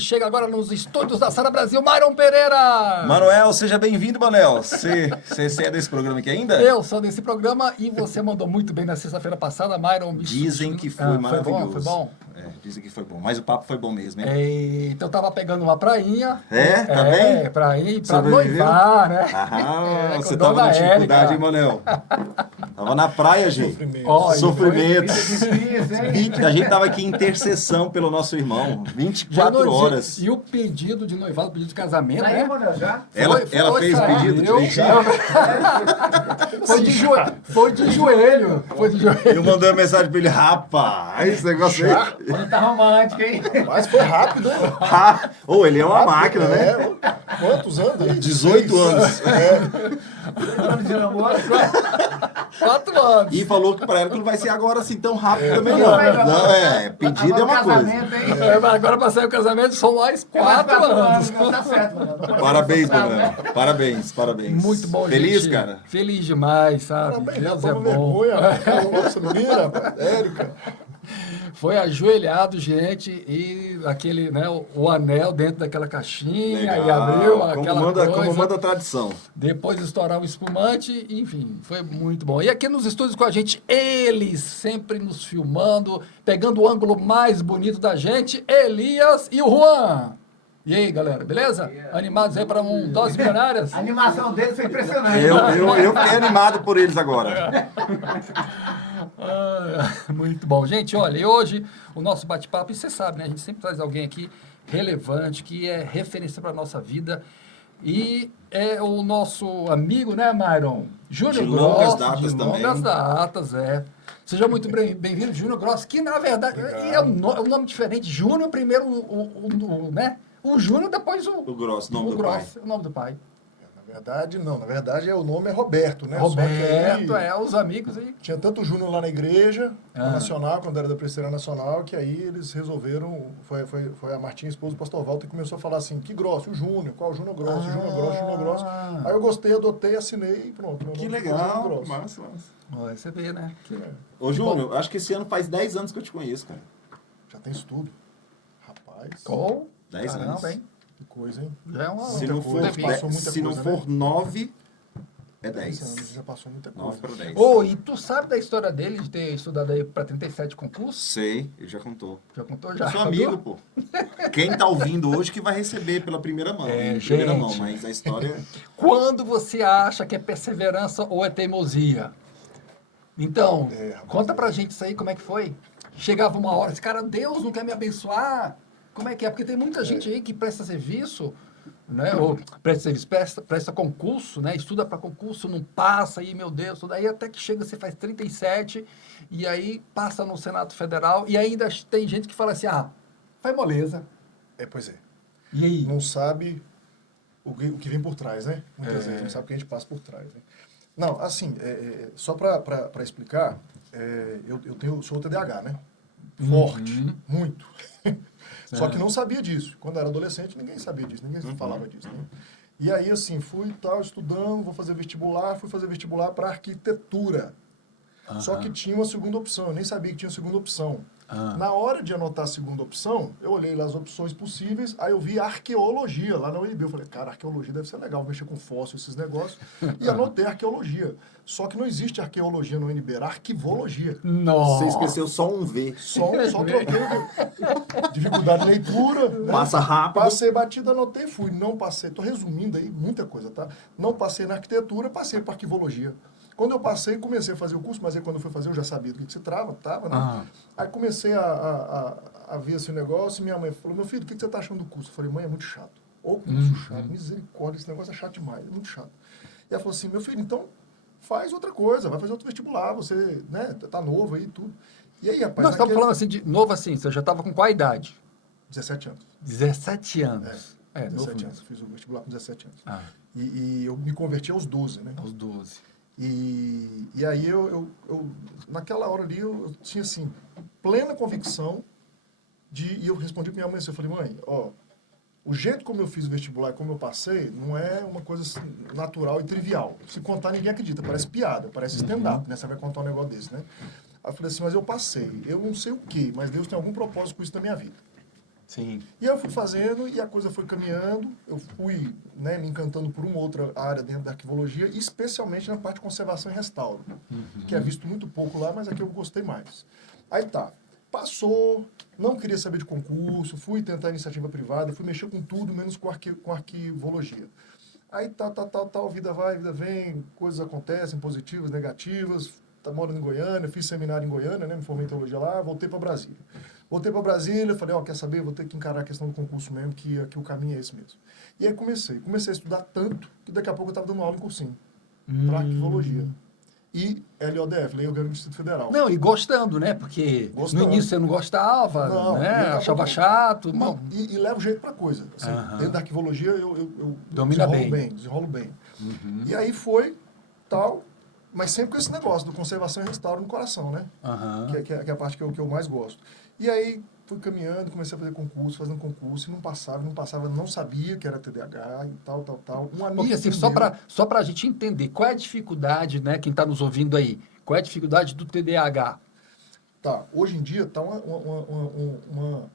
E chega agora nos estúdios da Sara Brasil, Myron Pereira. Manuel, seja bem-vindo, Manel. Você é desse programa aqui ainda? Eu sou desse programa e você mandou muito bem na sexta-feira passada, Myron. Dizem que foi maravilhoso. Foi bom? Dizem que foi bom, mas o papo foi bom mesmo, hein? Então eu tava pegando uma prainha. Tá bem? Pra noivar, né? Você tava na dificuldade, hein, Manel? Tava na praia, gente. Sofrimento. A gente tava aqui em intercessão pelo nosso irmão. 24 horas. E o pedido de noivado, o pedido de casamento, Aí, né? Manel, já? Ela fez o pedido de Foi de joelho. Eu mandei uma mensagem pra ele, rapaz, esse negócio aí. Ele tá romântico, hein? Mas foi rápido, hein? Ele é uma máquina, né? Quantos anos aí? 18 anos. Anos de namoro. 4 anos. E falou que pra ela que não vai ser agora assim tão rápido também não. Não, pedido é uma coisa. Agora pra sair o casamento são mais 4 anos. Tá certo, Manel. Parabéns, Manel. Parabéns. Muito bom, Feliz, gente. cara? Feliz demais, sabe? Parabéns, Deus é toma bom. vergonha. Você não vira? Érica. Foi ajoelhado, gente, e aquele, né, o anel dentro daquela caixinha, e abriu aquela coisa. Como manda a tradição. Depois estourar o espumante, enfim, foi muito bom. E aqui nos estúdios com a gente, eles sempre nos filmando, pegando o ângulo mais bonito da gente, Elias e o Juan. E aí, galera, beleza? Animados aí para um Dose Milionárias? A animação dele foi impressionante. Eu fiquei animado por eles agora. Muito bom. Gente, olha, e hoje o nosso bate-papo, e você sabe, né? A gente sempre traz alguém aqui relevante, que é referência para a nossa vida. E é o nosso amigo, né, Myron? Júnior De Gross. longas datas de também. longas datas, é. Seja muito bem-vindo, Júnior Gross, que na verdade é um nome diferente. Júnior, primeiro né? O Júnior, depois o Gross, nome do Gross, o nome do pai. Na verdade, não. Na verdade, o nome é Roberto, né? Roberto, Só que aí, os amigos aí. tinha tanto Júnior lá na igreja, na Nacional, quando era da Presbiteriana Nacional, que aí eles resolveram, foi a Martinha, esposa do pastor Walter, que começou a falar assim, que grosso, o Júnior, qual o Júnior Grosso, Júnior Grosso, Júnior Grosso. Aí eu gostei, adotei, assinei e pronto. Que Meu nome ficou Júnior legal, Grosso. massa. Olha, você vê, né? Ô, Júnior, acho que esse ano faz 10 anos que eu te conheço, cara. Já tem isso tudo. Rapaz, Com 10 caramba, anos. hein? que coisa, hein? Já é uma Se não for, coisa, passou muita se não coisa, for 9, é 10 anos, 10. já passou muita 9 coisa. para 10. E tu sabe da história dele, de ter estudado aí para 37 concursos? Sei, ele já contou. Já contou? Já Eu sou contou? amigo, pô. Quem tá ouvindo hoje que vai receber pela primeira mão. Primeira gente. mão, mas a história... Quando você acha que é perseverança ou é teimosia? Então, conta pra gente isso aí, como é que foi? Chegava uma hora, esse cara, Deus não quer me abençoar? Como é que é? Porque tem muita gente aí que presta serviço, né? Ou presta serviço, presta concurso, né? Estuda para concurso, não passa, aí, meu Deus, daí até que chega, você faz 37, e aí passa no Senado Federal, e ainda tem gente que fala assim, faz moleza. Pois é. E aí? Não sabe o que vem por trás, né? Muitas vezes, não sabe o que a gente passa por trás. Né? Não, assim, só para explicar, eu sou TDAH, né? Forte, muito. Só que não sabia disso. Quando eu era adolescente, ninguém sabia disso, ninguém falava disso. Né? E aí, assim, fui estudando, fui fazer vestibular para arquitetura. Só que tinha uma segunda opção, eu nem sabia que tinha segunda opção. Na hora de anotar a segunda opção, eu olhei lá as opções possíveis, aí eu vi arqueologia lá na UNB. Eu falei, cara, arqueologia deve ser legal, mexer com fóssil, esses negócios. E anotei arqueologia. Só que não existe arqueologia no UNB, era arquivologia. Nossa! Você esqueceu só um V. Só troquei. Dificuldade de leitura. Né? Passa rápido. Passei batida, anotei, fui. Não passei. Tô resumindo aí muita coisa, tá? Não passei na arquitetura, passei para arquivologia. Quando eu passei, comecei a fazer o curso, mas aí quando eu fui fazer, eu já sabia do que se tava, né? Aí comecei a ver esse negócio, e minha mãe falou, meu filho, o que você tá achando do curso? Eu falei, mãe, é muito chato. Ô, curso chato, misericórdia, esse negócio é chato demais, é muito chato. E ela falou assim, meu filho, então faz outra coisa, vai fazer outro vestibular, você, né, tá novo aí e tudo. E aí, rapaz... Nós estamos falando assim, de novo assim, você já estava com qual idade? 17 anos. 17 anos. 17 anos, fiz o vestibular com 17 anos. E eu me converti aos 12, né? Aos 12. E aí eu naquela hora ali, eu tinha, assim, plena convicção e eu respondi para minha mãe assim, eu falei, mãe, o jeito como eu fiz o vestibular e como eu passei, não é uma coisa assim, natural e trivial. Se contar, ninguém acredita, parece piada, parece stand-up, né? Você vai contar um negócio desse, né? Aí eu falei assim, mas eu passei, eu não sei o quê, mas Deus tem algum propósito com isso na minha vida. Sim. E eu fui fazendo e a coisa foi caminhando, eu fui, né, me encantando por uma outra área dentro da arquivologia, especialmente na parte de conservação e restauro, que é visto muito pouco lá, mas aqui eu gostei mais. Aí tá, passou, não queria saber de concurso, fui tentar iniciativa privada, fui mexer com tudo, menos com arquivologia. Aí tá, vida vai, vida vem, coisas acontecem, positivas, negativas, tá morando em Goiânia, fiz seminário em Goiânia, né, me formei em teologia lá, voltei para Brasília. Voltei para Brasília, falei, quer saber, vou ter que encarar a questão do concurso mesmo, que o caminho é esse mesmo. E aí comecei a estudar tanto, que daqui a pouco eu estava dando aula em cursinho, para arquivologia. E LODF, Lei Orgânica do Distrito Federal. Não, e gostando, né? Porque no início você não gostava, né? Achava chato. Não, e leva o jeito para coisa. Assim, dentro da arquivologia eu desenrolo bem. E aí foi, tal, mas sempre com esse negócio do conservação e restauro no coração, né? Que é a parte que eu mais gosto. E aí fui caminhando, comecei a fazer concurso, fazendo concurso, e não passava, não sabia que era TDAH e tal. Um amigo porque assim, só para a gente entender, qual é a dificuldade, né, quem está nos ouvindo aí, qual é a dificuldade do TDAH? Tá, hoje em dia está uma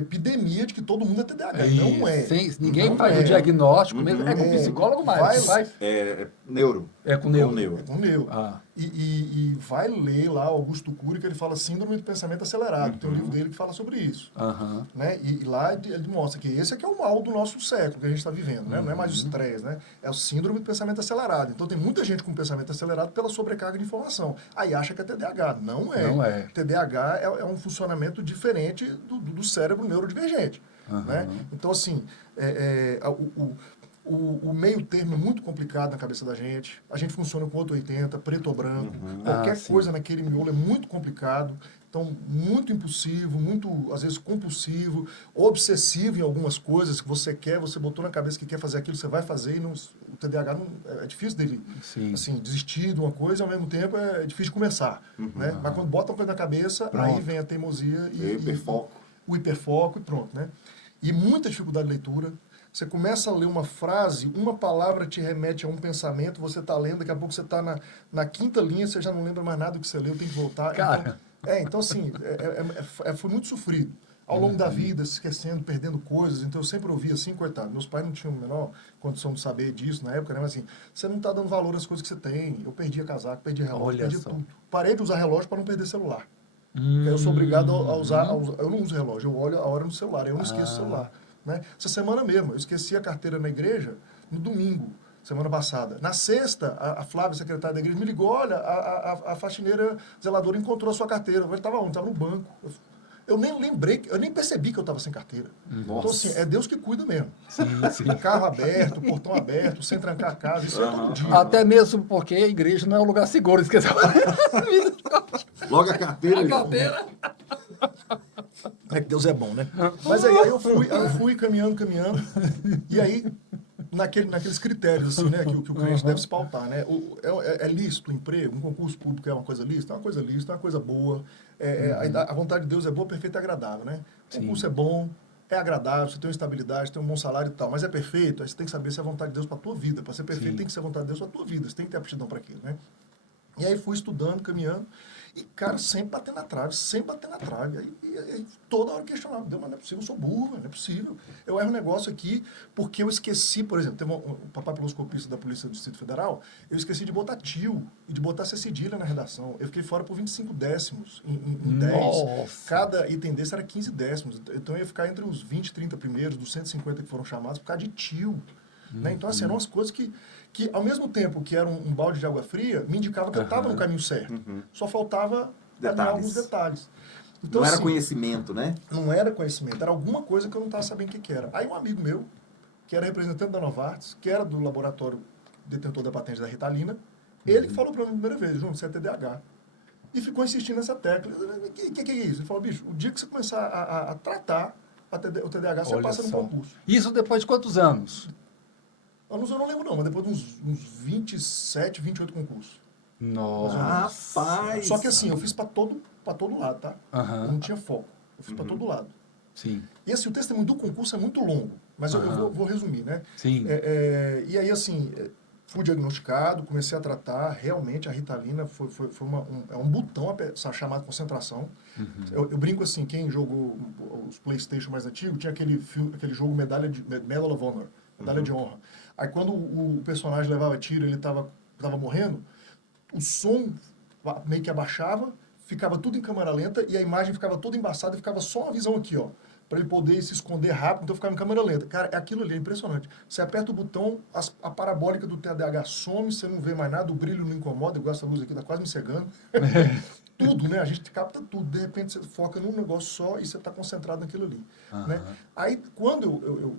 epidemia de que todo mundo é TDAH. Não é. Ninguém faz o diagnóstico mesmo. É com o psicólogo mais. Neuro. É com neuro. É com neuro. E vai ler lá Augusto Cury, que ele fala Síndrome do Pensamento Acelerado. Tem um livro dele que fala sobre isso. Né? E lá ele mostra que esse aqui é o mal do nosso século que a gente está vivendo. Né? Não é mais o estresse, né? É o Síndrome do Pensamento Acelerado. Então tem muita gente com pensamento acelerado pela sobrecarga de informação. Aí acha que é TDAH. Não é. TDAH é um funcionamento diferente do cérebro neurodivergente. Né? Então, assim, o meio termo é muito complicado na cabeça da gente. A gente funciona com 880, preto ou branco. Qualquer coisa naquele miolo é muito complicado. Então, muito impulsivo, muito, às vezes, compulsivo, obsessivo em algumas coisas que você quer, você botou na cabeça que quer fazer aquilo, você vai fazer e o TDAH é difícil dele assim, desistir de uma coisa e, ao mesmo tempo, é difícil de começar. Né? Mas quando bota uma coisa na cabeça, aí vem a teimosia e o hiperfoco e pronto. Né? E muita dificuldade de leitura. Você começa a ler uma frase, uma palavra te remete a um pensamento, você está lendo, daqui a pouco você está na quinta linha, você já não lembra mais nada do que você leu, tem que voltar. Cara. Então assim, foi muito sofrido. Ao longo da vida, se esquecendo, perdendo coisas. Então eu sempre ouvi assim, coitado, meus pais não tinham a menor condição de saber disso na época, né? Mas assim, você não está dando valor às coisas que você tem. Eu perdi casaco, perdi relógio, perdi tudo. Parei de usar relógio para não perder celular. Porque eu sou obrigado a usar, eu não uso relógio, eu olho a hora no celular, eu não esqueço o celular. Né? Essa semana mesmo, eu esqueci a carteira na igreja no domingo, semana passada. Na sexta, a Flávia, secretária da igreja, me ligou, olha, a faxineira zeladora encontrou a sua carteira. Eu estava onde? Estava no banco. Eu nem lembrei, eu nem percebi que eu estava sem carteira. Então, assim, é Deus que cuida mesmo. Sim. Carro aberto, portão aberto, sem trancar a casa, isso é todo dia. Até mesmo porque a igreja não é um lugar seguro, esqueceu. Logo a carteira. É que Deus é bom, né? Mas aí eu fui caminhando, e aí, naqueles critérios, assim, né, que o cliente deve se pautar, né? É lícito o emprego, um concurso público é uma coisa lícita, é uma coisa lícita, é uma coisa boa. A vontade de Deus é boa, perfeita e agradável, né? O concurso é bom, é agradável, você tem uma estabilidade, tem um bom salário e tal, mas é perfeito, aí você tem que saber se é a vontade de Deus para a tua vida. Para ser perfeito, tem que ser a vontade de Deus para a tua vida, você tem que ter aptidão para aquilo, né? E aí fui estudando, caminhando, e, cara, sempre batendo na trave. Aí toda hora questionava, Deus, mas não é possível, eu sou burro, não é possível. Eu erro um negócio aqui porque eu esqueci, por exemplo, teve um papapiloscopista da Polícia do Distrito Federal, eu esqueci de botar tio e de botar cedilha na redação. Eu fiquei fora por 25 décimos em 10. Nossa. Cada item desse era 15 décimos. Então eu ia ficar entre os 20, 30 primeiros, dos 150 que foram chamados, por causa de tio. Né? Então, assim, eram umas coisas que ao mesmo tempo que era um balde de água fria, me indicava que eu estava no caminho certo. Só faltava alinhar alguns detalhes. Então, não era assim, conhecimento, né? Não era conhecimento, era alguma coisa que eu não estava sabendo o que era. Aí um amigo meu, que era representante da Novartis, que era do laboratório detentor da patente da Ritalina, ele que falou para mim a primeira vez, João, você é TDAH. E ficou insistindo nessa tecla. O que é isso? Ele falou, bicho, o dia que você começar a tratar o TDAH, você passa no concurso. Isso depois de quantos anos? Anos eu não lembro não, mas depois de uns 27, 28 concursos. Nossa. Rapaz! Só que assim, eu fiz para todo lado, tá? Eu não tinha foco. Eu fiz para todo lado. Sim. E assim, o testemunho do concurso é muito longo, mas eu vou resumir, né? Sim. E aí, assim, fui diagnosticado, comecei a tratar, realmente a Ritalina foi um botão chamado concentração. Eu brinco assim, quem jogou os PlayStation mais antigos, tinha aquele jogo Medal of Honor, Medalha de Honra. Aí quando o personagem levava tiro, ele tava morrendo, o som meio que abaixava, ficava tudo em câmera lenta e a imagem ficava toda embaçada e ficava só uma visão aqui, ó. Para ele poder se esconder rápido, então ficava em câmera lenta. Cara, aquilo ali é impressionante. Você aperta o botão, a parabólica do TDAH some, você não vê mais nada, o brilho não incomoda, igual essa luz aqui, tá quase me cegando. Tudo, né? A gente capta tudo. De repente, você foca num negócio só e você está concentrado naquilo ali. Né? Aí, quando eu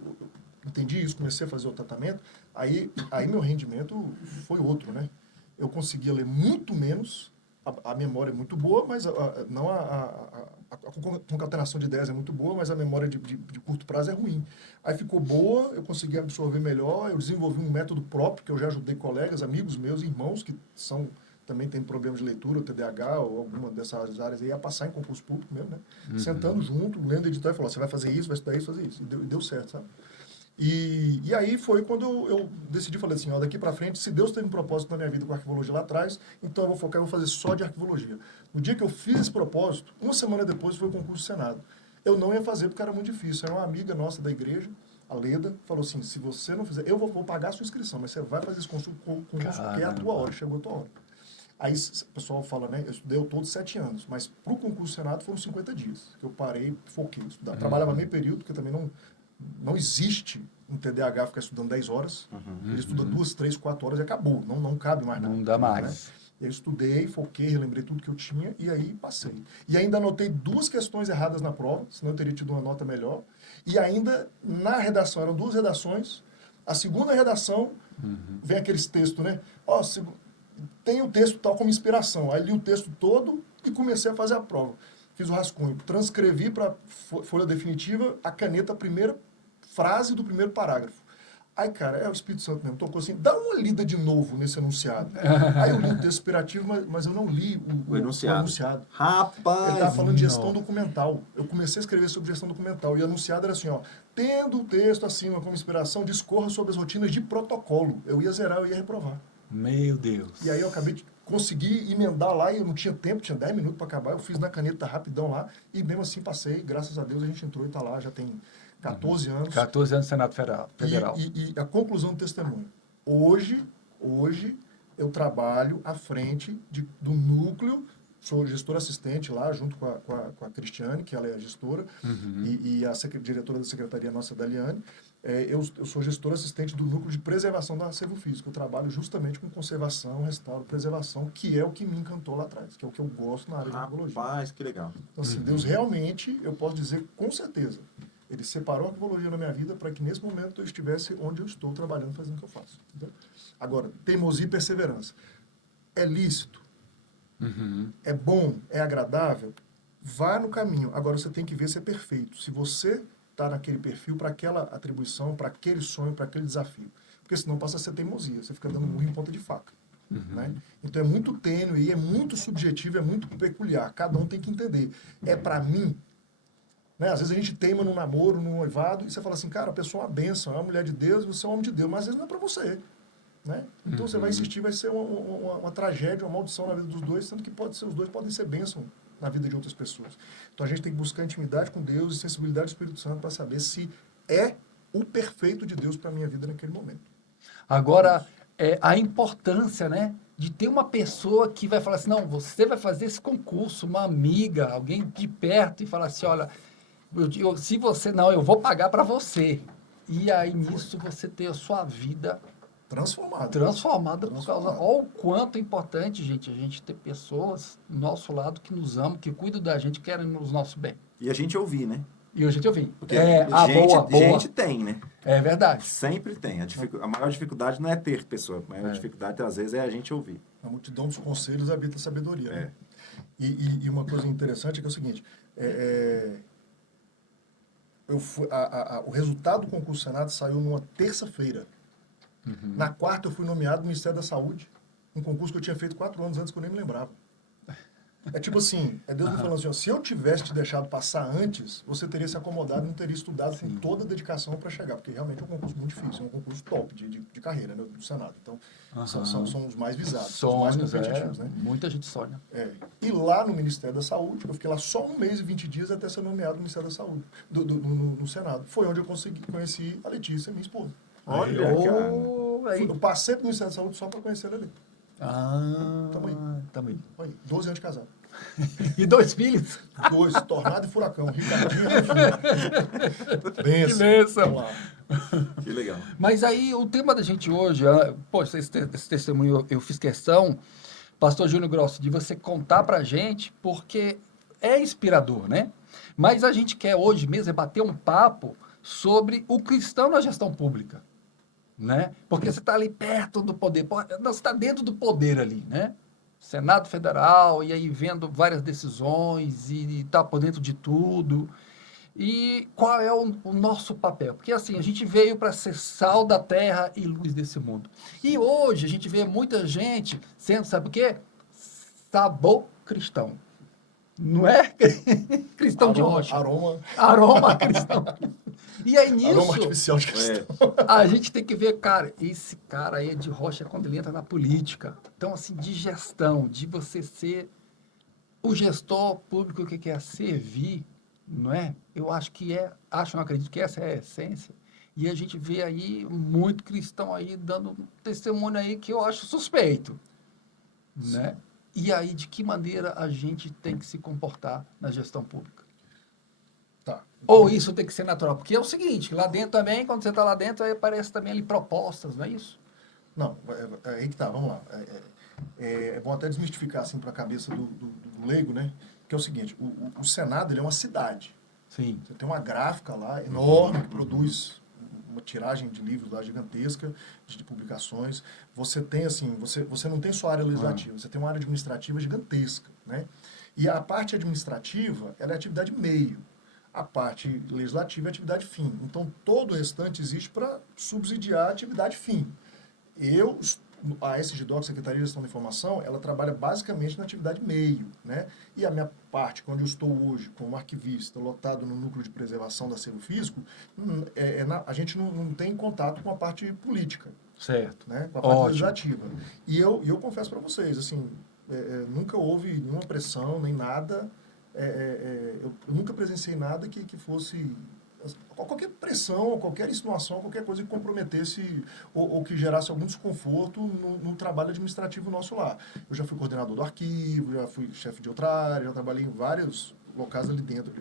entendi isso, comecei a fazer o tratamento, aí meu rendimento foi outro, né? Eu conseguia ler muito menos, a memória é muito boa, mas não a concatenação de ideias é muito boa, mas a memória de curto prazo é ruim. Aí ficou boa, eu consegui absorver melhor, eu desenvolvi um método próprio, que eu já ajudei colegas, amigos meus, irmãos, que também têm problemas de leitura, ou TDAH, ou alguma dessas áreas aí, a passar em concurso público mesmo, né? Sentando junto, lendo o edital e falou, você vai fazer isso, vai estudar isso, fazer isso. E deu certo, sabe? E aí foi quando eu decidi, falei assim, ó, daqui para frente, se Deus teve um propósito na minha vida com a arquivologia lá atrás, então eu vou focar, eu vou fazer só de arquivologia. No dia que eu fiz esse propósito, uma semana depois foi o concurso do Senado. Eu não ia fazer porque era muito difícil. Era uma amiga nossa da igreja, a Leda, falou assim, se você não fizer, eu vou pagar a sua inscrição, mas você vai fazer esse concurso que é a tua hora, chegou a tua hora. Aí o pessoal fala, né, eu estudei todos 7 anos, mas para o concurso do Senado foram 50 dias, que eu parei, foquei, estudar. Trabalhava meio período, porque também não existe um TDAH ficar estudando 10 horas. Ele estuda 2, 3, 4 horas e acabou. Não cabe mais nada. Não dá mais. Né? Eu estudei, foquei, relembrei tudo que eu tinha e aí passei. E ainda anotei 2 questões erradas na prova, senão eu teria tido uma nota melhor. E ainda, na redação, eram 2 redações. A segunda redação, vem aqueles textos, né? Ó, tem o texto tal como inspiração. Aí li o texto todo e comecei a fazer a prova. Fiz o rascunho, transcrevi para folha definitiva a caneta, a primeira frase do primeiro parágrafo. Aí, cara, é o Espírito Santo mesmo. Tocou assim, dá uma lida de novo nesse enunciado. Aí eu li o texto inspirativo, mas eu não li o enunciado. Rapaz! Ele estava falando de gestão documental. Eu comecei a escrever sobre gestão documental. E o enunciado era assim, ó, tendo o texto acima como inspiração, discorra sobre as rotinas de protocolo. Eu ia zerar, eu ia reprovar. Meu Deus. E aí eu acabei de conseguir emendar lá e eu não tinha tempo, tinha 10 minutos para acabar. Eu fiz na caneta rapidão lá e mesmo assim passei. Graças a Deus a gente entrou e está lá, já tem 14 anos. 14 anos no Senado Federal. E a conclusão do testemunho. Hoje eu trabalho à frente do núcleo, sou gestor assistente lá, junto com a Cristiane, que ela é a gestora, e a diretora da secretaria nossa, Daliane. Eu sou gestor assistente do núcleo de preservação do acervo físico. Eu trabalho justamente com conservação, restauro, preservação, que é o que me encantou lá atrás, que é o que eu gosto na área de arquivologia. Rapaz, que legal. Então, assim, Deus realmente, eu posso dizer com certeza, Ele separou a arquivologia na minha vida para que nesse momento eu estivesse onde eu estou trabalhando, fazendo o que eu faço. Entendeu? Agora, teimosia e perseverança. É lícito? É bom? É agradável? Vá no caminho. Agora você tem que ver se é perfeito. Se você está naquele perfil para aquela atribuição, para aquele sonho, para aquele desafio. Porque senão passa a ser teimosia. Você fica dando murro em ponta de faca. Né? Então é muito tênue, é muito subjetivo, é muito peculiar. Cada um tem que entender. É para mim? Né? Às vezes a gente teima num namoro, num noivado, e você fala assim, cara, a pessoa é uma bênção, é uma mulher de Deus, você é um homem de Deus, mas às vezes não é para você. Né? Então você vai insistir, vai ser uma tragédia, uma maldição na vida dos dois, sendo que os dois podem ser bênção na vida de outras pessoas. Então a gente tem que buscar intimidade com Deus e sensibilidade do Espírito Santo para saber se é o perfeito de Deus para a minha vida naquele momento. Agora, a importância, né, de ter uma pessoa que vai falar assim, não, você vai fazer esse concurso, uma amiga, alguém de perto, e falar assim, olha, se você não, eu vou pagar para você. E aí, nisso, você ter a sua vida transformada por causa... Olha o quanto é importante, gente, a gente ter pessoas do nosso lado que nos amam, que cuidam da gente, que querem o nosso bem. E a gente ouvir, né? E a gente ouvir. Porque boa. Gente tem, né? É verdade. Sempre tem. A maior dificuldade não é ter pessoa. A maior dificuldade, às vezes, é a gente ouvir. Na multidão dos conselhos habita a sabedoria. Né? E uma coisa interessante é que é o seguinte... o resultado do concurso do Senado saiu numa terça-feira. Na quarta eu fui nomeado no Ministério da Saúde, um concurso que eu tinha feito 4 anos antes que eu nem me lembrava. É tipo assim, é Deus me falando assim, ó, se eu tivesse te deixado passar antes, você teria se acomodado e não teria estudado com toda a dedicação para chegar, porque realmente é um concurso muito difícil, é um concurso top de carreira, né, do Senado. Então, são os mais visados, são os mais competitivos, né? Muita gente sonha. E lá no Ministério da Saúde, eu fiquei lá só 1 mês e 20 dias até ser nomeado no Ministério da Saúde, no Senado. Foi onde eu conheci a Letícia, minha esposa. Olha, Eu passei pro Ministério da Saúde só para conhecer ela ali. Tamo aí. 12 anos de casado. E 2 filhos? 2, Tornado e Furacão. Ricardinho e Rafinha. Que bênção. Vamos lá. Que legal. Mas aí, o tema da gente hoje, poxa, esse testemunho eu fiz questão, pastor Júnior Grossi, de você contar pra gente, porque é inspirador, né? Mas a gente quer hoje mesmo é bater um papo sobre o cristão na gestão pública, né? Porque você está ali perto do poder, você está dentro do poder ali, né? Senado Federal, e aí vendo várias decisões, e está por dentro de tudo. E qual é o nosso papel? Porque assim, a gente veio para ser sal da terra e luz desse mundo. E hoje a gente vê muita gente sendo, sabe o quê? Sabor cristão. Não é? Cristão de rocha. Aroma cristão. E aí nisso, aroma artificial de cristão. A gente tem que ver, cara, esse cara aí é de rocha quando ele entra na política. Então, assim, de gestão, de você ser o gestor público que quer servir, não é? Eu acho que não acredito que essa é a essência. E a gente vê aí muito cristão aí dando testemunho aí que eu acho suspeito, né? E aí, de que maneira a gente tem que se comportar na gestão pública? Tá. Ou isso tem que ser natural? Porque é o seguinte, lá dentro também, quando você está lá dentro, aí aparece também ali propostas, não é isso? Não, aí que tá, vamos lá. É bom até desmistificar assim para a cabeça do leigo, né? Que é o seguinte, o Senado ele é uma cidade. Sim. Você tem uma gráfica lá enorme que produz uma tiragem de livros lá gigantesca, de publicações. Você tem, assim, você não tem só área legislativa, você tem uma área administrativa gigantesca, né? E a parte administrativa, ela é atividade meio. A parte legislativa é atividade fim. Então, todo o restante existe para subsidiar a atividade fim. A SGDOC, Secretaria de Gestão da Informação, ela trabalha basicamente na atividade meio, né? E a minha parte, quando eu estou hoje como arquivista, lotado no núcleo de preservação do acervo físico, a gente não tem contato com a parte política. Certo. Né? Com a parte legislativa. E eu confesso para vocês, assim, nunca houve nenhuma pressão, nem nada. Eu nunca presenciei nada que fosse... Qualquer pressão, qualquer insinuação, qualquer coisa que comprometesse ou que gerasse algum desconforto no trabalho administrativo nosso lá. Eu já fui coordenador do arquivo, já fui chefe de outra área, já trabalhei em vários locais ali dentro,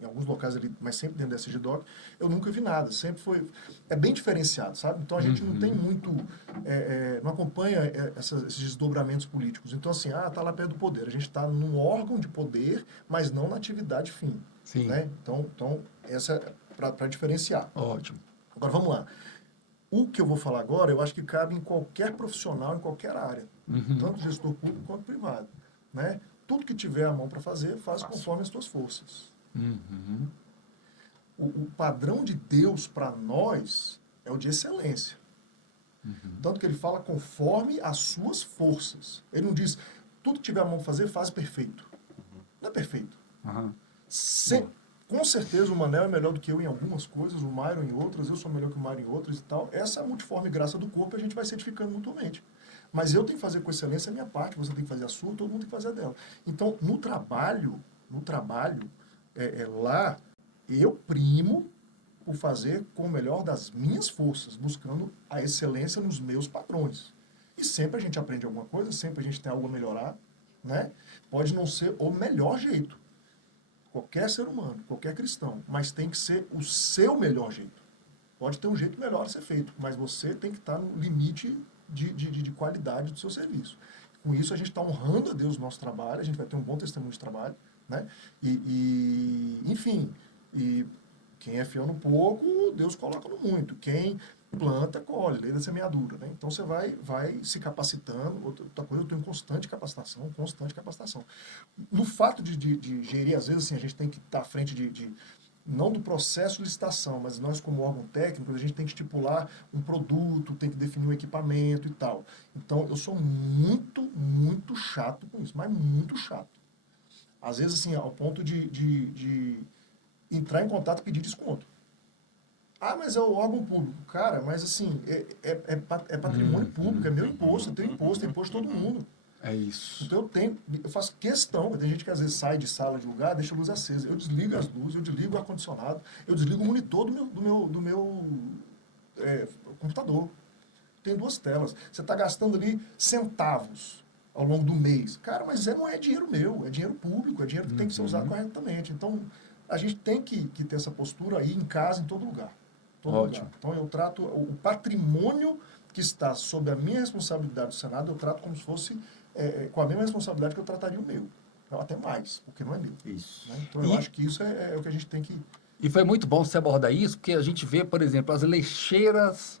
em alguns locais ali, mas sempre dentro da SGDOC. Eu nunca vi nada, sempre foi... É bem diferenciado, sabe? Então a gente não tem muito... não acompanha esses desdobramentos políticos. Então assim, tá lá perto do poder. A gente está num órgão de poder, mas não na atividade fim. Sim. Né? Então essa é para diferenciar. Ótimo. Agora, vamos lá. O que eu vou falar agora, eu acho que cabe em qualquer profissional, em qualquer área. Tanto gestor público quanto privado. Né? Tudo que tiver a mão para fazer, faz conforme as tuas forças. O padrão de Deus para nós é o de excelência. Tanto que ele fala conforme as suas forças. Ele não diz, tudo que tiver a mão para fazer, faz perfeito. Não é perfeito. Com certeza o Manel é melhor do que eu em algumas coisas, o Myron em outras, eu sou melhor que o Myron em outras e tal. Essa é a multiforme graça do corpo e a gente vai se edificando mutuamente. Mas eu tenho que fazer com excelência a minha parte, você tem que fazer a sua, todo mundo tem que fazer a dela. Então, no trabalho, lá, eu primo por fazer com o melhor das minhas forças, buscando a excelência nos meus padrões. E sempre a gente aprende alguma coisa, sempre a gente tem algo a melhorar, né? Pode não ser o melhor jeito. Qualquer ser humano, qualquer cristão, mas tem que ser o seu melhor jeito. Pode ter um jeito melhor a ser feito, mas você tem que estar no limite de qualidade do seu serviço. Com isso, a gente está honrando a Deus no nosso trabalho, a gente vai ter um bom testemunho de trabalho, né? Enfim, quem é fiel no pouco, Deus coloca no muito. Quem planta, colhe, lei da semeadura, né? Então, você vai se capacitando. Outra coisa, eu estou em constante capacitação. No fato de gerir, às vezes, assim, a gente tem que estar à frente não do processo de licitação, mas nós, como órgão técnico, a gente tem que estipular um produto, tem que definir um equipamento e tal. Então, eu sou muito, muito chato com isso, mas muito chato. Às vezes, assim, ao ponto de entrar em contato e pedir desconto. Ah, mas é o órgão público. Cara, mas assim, é patrimônio público, é meu imposto, eu tenho imposto de todo mundo. É isso. Então eu faço questão, tem gente que às vezes sai de sala de lugar, deixa a luz acesa. Eu desligo as luzes, eu desligo o ar-condicionado, eu desligo o monitor do meu computador. Tem 2 telas. Você está gastando ali centavos ao longo do mês. Cara, mas não é dinheiro meu, é dinheiro público, é dinheiro que tem que ser usado corretamente. Então, a gente tem que ter essa postura aí em casa, em todo lugar. Ótimo. Então, eu trato o patrimônio que está sob a minha responsabilidade do Senado, eu trato como se fosse com a mesma responsabilidade que eu trataria o meu. Então, até mais, porque não é meu. Isso. Né? Então, eu acho que isso é o que a gente tem que... E foi muito bom você abordar isso, porque a gente vê, por exemplo, as lixeiras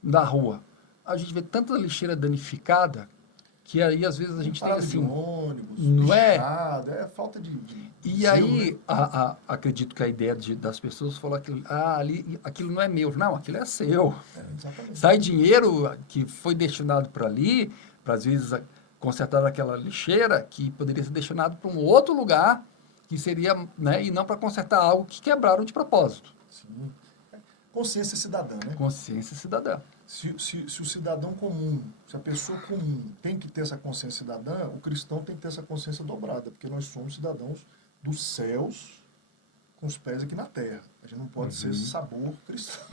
da rua. A gente vê tanta lixeira danificada que aí, às vezes, a gente tem assim... de ônibus, não lixado, falta de E zelo, aí, né? acredito que a ideia das pessoas falou aquilo não é meu. Não, aquilo é seu. Exatamente. Sai dinheiro que foi destinado para ali, para, às vezes, consertar aquela lixeira, que poderia ser destinado para um outro lugar, que seria, né, e não para consertar algo que quebraram de propósito. Sim. Consciência cidadã, né? Consciência cidadã. Se o cidadão comum, se a pessoa comum tem que ter essa consciência cidadã, o cristão tem que ter essa consciência dobrada, porque nós somos cidadãos dos céus com os pés aqui na terra. A gente não pode ser sabor cristão.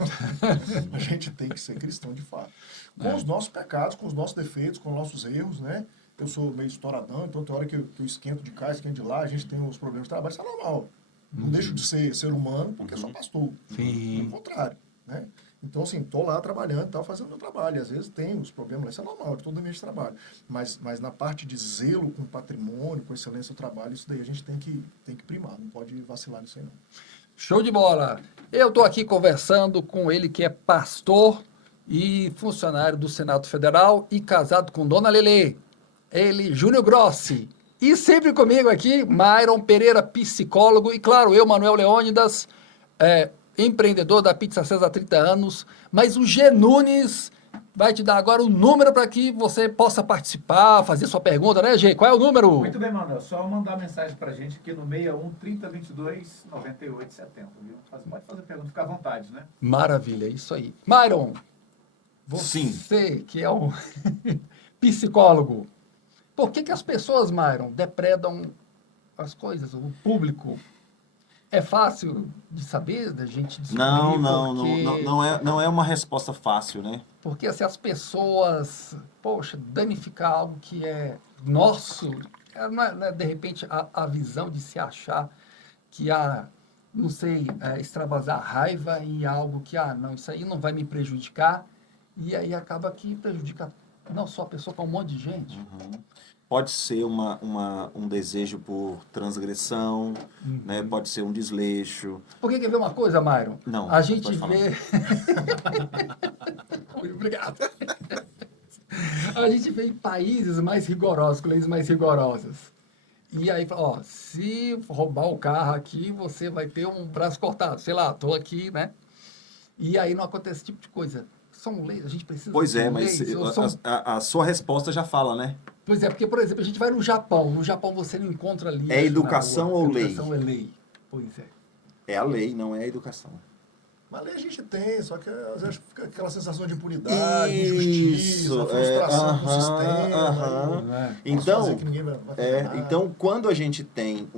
A gente tem que ser cristão de fato. Com os nossos pecados, com os nossos defeitos, com os nossos erros, né? Eu sou meio estouradão, então tem hora que eu esquento de cá, esquento de lá, a gente tem os problemas de trabalho, isso é normal. Não deixo de ser humano porque sou pastor. Sim. Pelo contrário, né? Então, assim, estou lá trabalhando, fazendo meu trabalho. Às vezes tem os problemas, isso é normal, de todo ambiente de trabalho. Mas na parte de zelo com patrimônio, com excelência do trabalho, isso daí a gente tem que primar, não pode vacilar nisso aí não. Show de bola! Eu estou aqui conversando com ele, que é pastor e funcionário do Senado Federal e casado com Dona Lelê. Ele, Júnior Grossi. E sempre comigo aqui, Myron Pereira, psicólogo. E claro, eu, Manuel Leônidas, empreendedor da Pizza César há 30 anos. Mas o G Nunes vai te dar agora o número para que você possa participar, fazer sua pergunta, né, G? Qual é o número? Muito bem, Manuel. Só mandar mensagem pra gente aqui no 61 30 22 98 70, viu? Pode fazer pergunta, fica à vontade, né? Maravilha, isso aí. Myron, você que é um psicólogo, por que as pessoas, Myron, depredam as coisas, o público? É fácil de saber, da gente descobrir? Não é uma resposta fácil, né? Porque se as pessoas, danificar algo que é nosso, não é de repente a visão de se achar que extravasar raiva em algo que, não, isso aí não vai me prejudicar, e aí acaba que prejudica não só a pessoa, como um monte de gente. Pode ser um desejo por transgressão, né? Pode ser um desleixo. Porque quer ver uma coisa, Myron? Não, a gente pode falar. vê... Obrigado. A gente vê em países mais rigorosos, com leis mais rigorosas. E aí, se roubar o carro aqui, você vai ter um braço cortado. Sei lá, estou aqui, né? E aí não acontece esse tipo de coisa. São leis, a gente precisa Pois é, de mas leis. a sua resposta já fala, né? Pois é, porque, por exemplo, a gente vai no Japão. No Japão você não encontra lixo. É educação ou lei? Educação é lei. Pois é. É a lei, não é a educação. Mas lei a gente tem, só que às vezes fica aquela sensação de impunidade, injustiça, frustração com o sistema. Então, quando a gente tem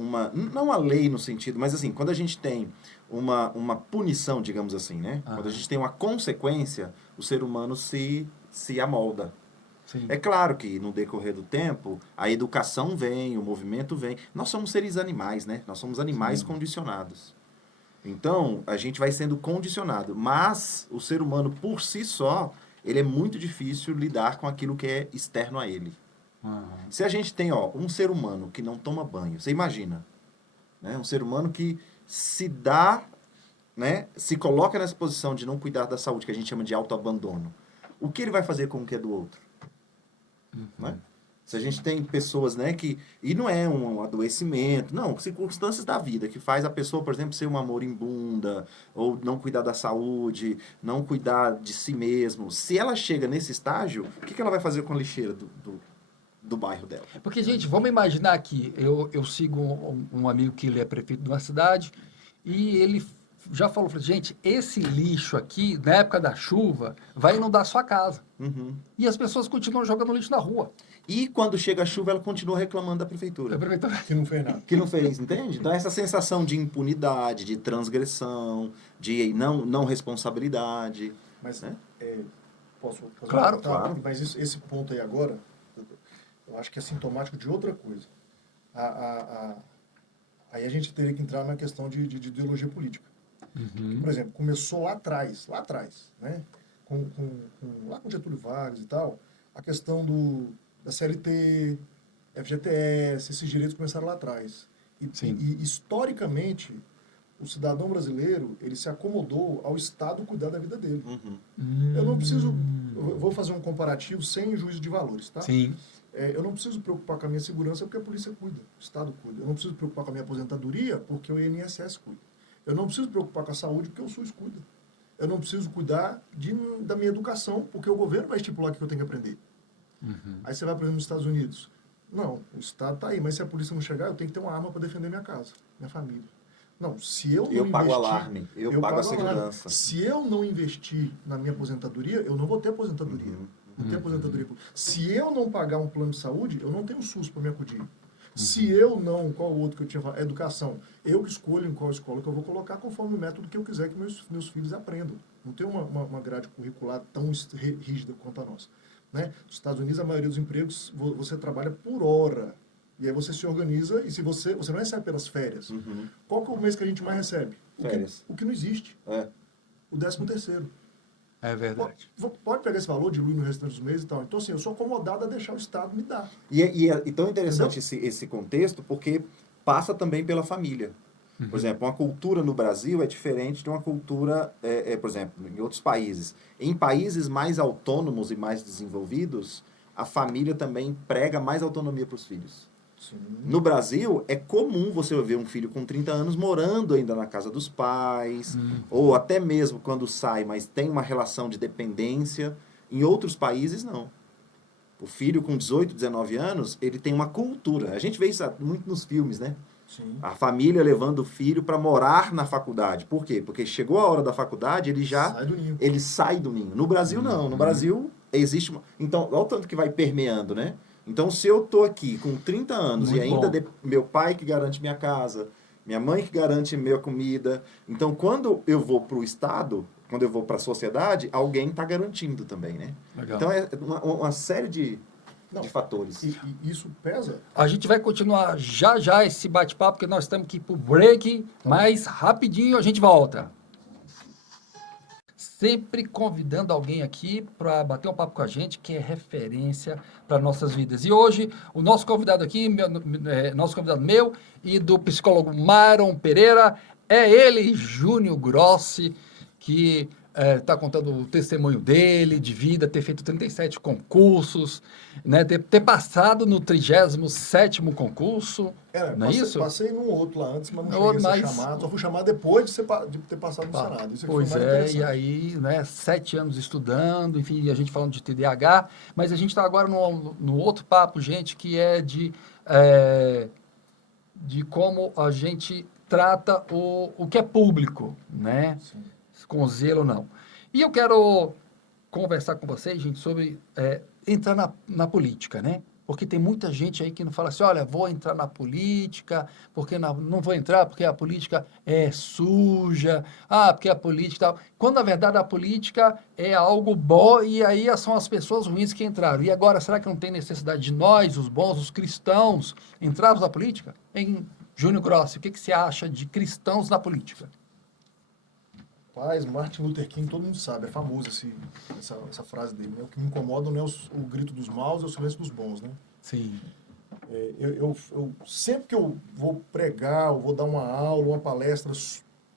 não a lei no sentido, mas assim, quando a gente tem uma punição, digamos assim, né? Quando a gente tem uma consequência, o ser humano se amolda. Sim. É claro que no decorrer do tempo, a educação vem, o movimento vem. Nós somos seres animais, né? Nós somos animais condicionados. Então, a gente vai sendo condicionado. Mas o ser humano, por si só, ele é muito difícil lidar com aquilo que é externo a ele. Se a gente tem um ser humano que não toma banho, você imagina, né? Um ser humano que se dá, né? Se coloca nessa posição de não cuidar da saúde, que a gente chama de autoabandono. O que ele vai fazer com o que é do outro? Né? Se a gente tem pessoas, né, e não é um adoecimento, não, circunstâncias da vida que faz a pessoa, por exemplo, ser uma moribunda, ou não cuidar da saúde, não cuidar de si mesmo. Se ela chega nesse estágio, o que ela vai fazer com a lixeira do bairro dela. Porque, gente, vamos imaginar aqui, eu sigo um amigo que ele é prefeito de uma cidade e ele já falou, gente, esse lixo aqui, na época da chuva, vai inundar a sua casa. Uhum. E as pessoas continuam jogando lixo na rua. E quando chega a chuva, ela continua reclamando da prefeitura. Que não fez nada. Que não fez, entende? Então, essa sensação de impunidade, de transgressão, de não responsabilidade. Mas, né? posso fazer Claro, um comentário? claro. Mas esse ponto aí agora, eu acho que é sintomático de outra coisa. Aí a gente teria que entrar na questão de ideologia política. Uhum. Por exemplo, começou lá atrás, né? Lá com Getúlio Vargas e tal, a questão da CLT, FGTS, esses direitos começaram lá atrás. E historicamente, o cidadão brasileiro, ele se acomodou ao Estado cuidar da vida dele. Uhum. Eu não preciso, eu vou fazer um comparativo sem juízo de valores, tá? Sim. Eu não preciso preocupar com a minha segurança porque a polícia cuida, o Estado cuida. Eu não preciso preocupar com a minha aposentadoria porque o INSS cuida. Eu não preciso preocupar com a saúde porque o SUS cuida. Eu não preciso cuidar da minha educação porque o governo vai estipular o que eu tenho que aprender. Uhum. Aí você vai, por exemplo, nos Estados Unidos. Não, o Estado está aí, mas se a polícia não chegar, eu tenho que ter uma arma para defender minha casa, minha família. Não, se eu não Eu pago o investir, alarme, eu pago a segurança. Se eu não investir na minha aposentadoria, eu não vou ter aposentadoria. Não tem aposentadoria. Se eu não pagar um plano de saúde, eu não tenho SUS para me acudir. Se eu não, qual o outro que eu tinha falado? Educação. Eu que escolho em qual escola que eu vou colocar conforme o método que eu quiser que meus filhos aprendam. Não tem uma grade curricular tão rígida quanto a nossa. Né? Nos Estados Unidos, a maioria dos empregos, você trabalha por hora. E aí você se organiza e se você não recebe pelas férias. Uhum. Qual que é o mês que a gente mais recebe? Férias. O que não existe. O 13º. É verdade. Pode pegar esse valor, diluir no restante dos meses e tal. Então, assim, eu sou acomodado a deixar o Estado me dar. E é tão interessante esse contexto porque passa também pela família. Por exemplo, uma cultura no Brasil é diferente de uma cultura, por exemplo, em outros países. Em países mais autônomos e mais desenvolvidos, a família também prega mais autonomia para os filhos. Sim. No Brasil, é comum você ver um filho com 30 anos morando ainda na casa dos pais, ou até mesmo quando sai, mas tem uma relação de dependência. Em outros países, não. O filho com 18, 19 anos, ele tem uma cultura. A gente vê isso muito nos filmes, né? Sim. A família levando o filho para morar na faculdade. Por quê? Porque chegou a hora da faculdade, ele sai do ninho. No Brasil, não. No Brasil, existe uma... Então, olha o tanto que vai permeando, né? Então, se eu tô aqui com 30 anos Muito e ainda bom. meu pai que garante minha casa, minha mãe que garante minha comida. Então, quando eu vou para o Estado, quando eu vou para a sociedade, alguém está garantindo também, né? Legal. Então, é uma série de fatores. E isso pesa? A gente vai continuar já esse bate-papo, porque nós temos que ir pro break, mas rapidinho a gente volta. Sempre convidando alguém aqui para bater um papo com a gente, que é referência para nossas vidas. E hoje, o nosso convidado aqui, nosso convidado meu e do psicólogo Myron Pereira, é ele, Júnior Grossi, que está contando o testemunho dele, de vida, ter feito 37 concursos, né, ter passado no 37º concurso, não é isso? Passei num outro lá antes, mas não Outro, cheguei a mas- ser chamado. Só fui chamado depois de ter passado no Senado. Isso aqui Pois foi mais é, interessante. e aí, né, 7 anos estudando, enfim, a gente falando de TDAH, mas a gente está agora no outro papo, gente, que é de como a gente trata o que é público, né? Sim. Com zelo ou não. E eu quero conversar com vocês, gente, sobre entrar na política, né? Porque tem muita gente aí que não fala assim, olha, vou entrar na política, porque não vou entrar porque a política é suja, porque a política... Tal. Quando, na verdade, a política é algo bom e aí são as pessoas ruins que entraram. E agora, será que não tem necessidade de nós, os bons, os cristãos, entrarmos na política? Em Júnior Grossi, o que você acha de cristãos na política? Paz, Martin Luther King, todo mundo sabe, é famoso essa frase dele, né? O que me incomoda não é o grito dos maus, é o silêncio dos bons, né? Sim. Eu sempre que eu vou pregar, eu vou dar uma aula, uma palestra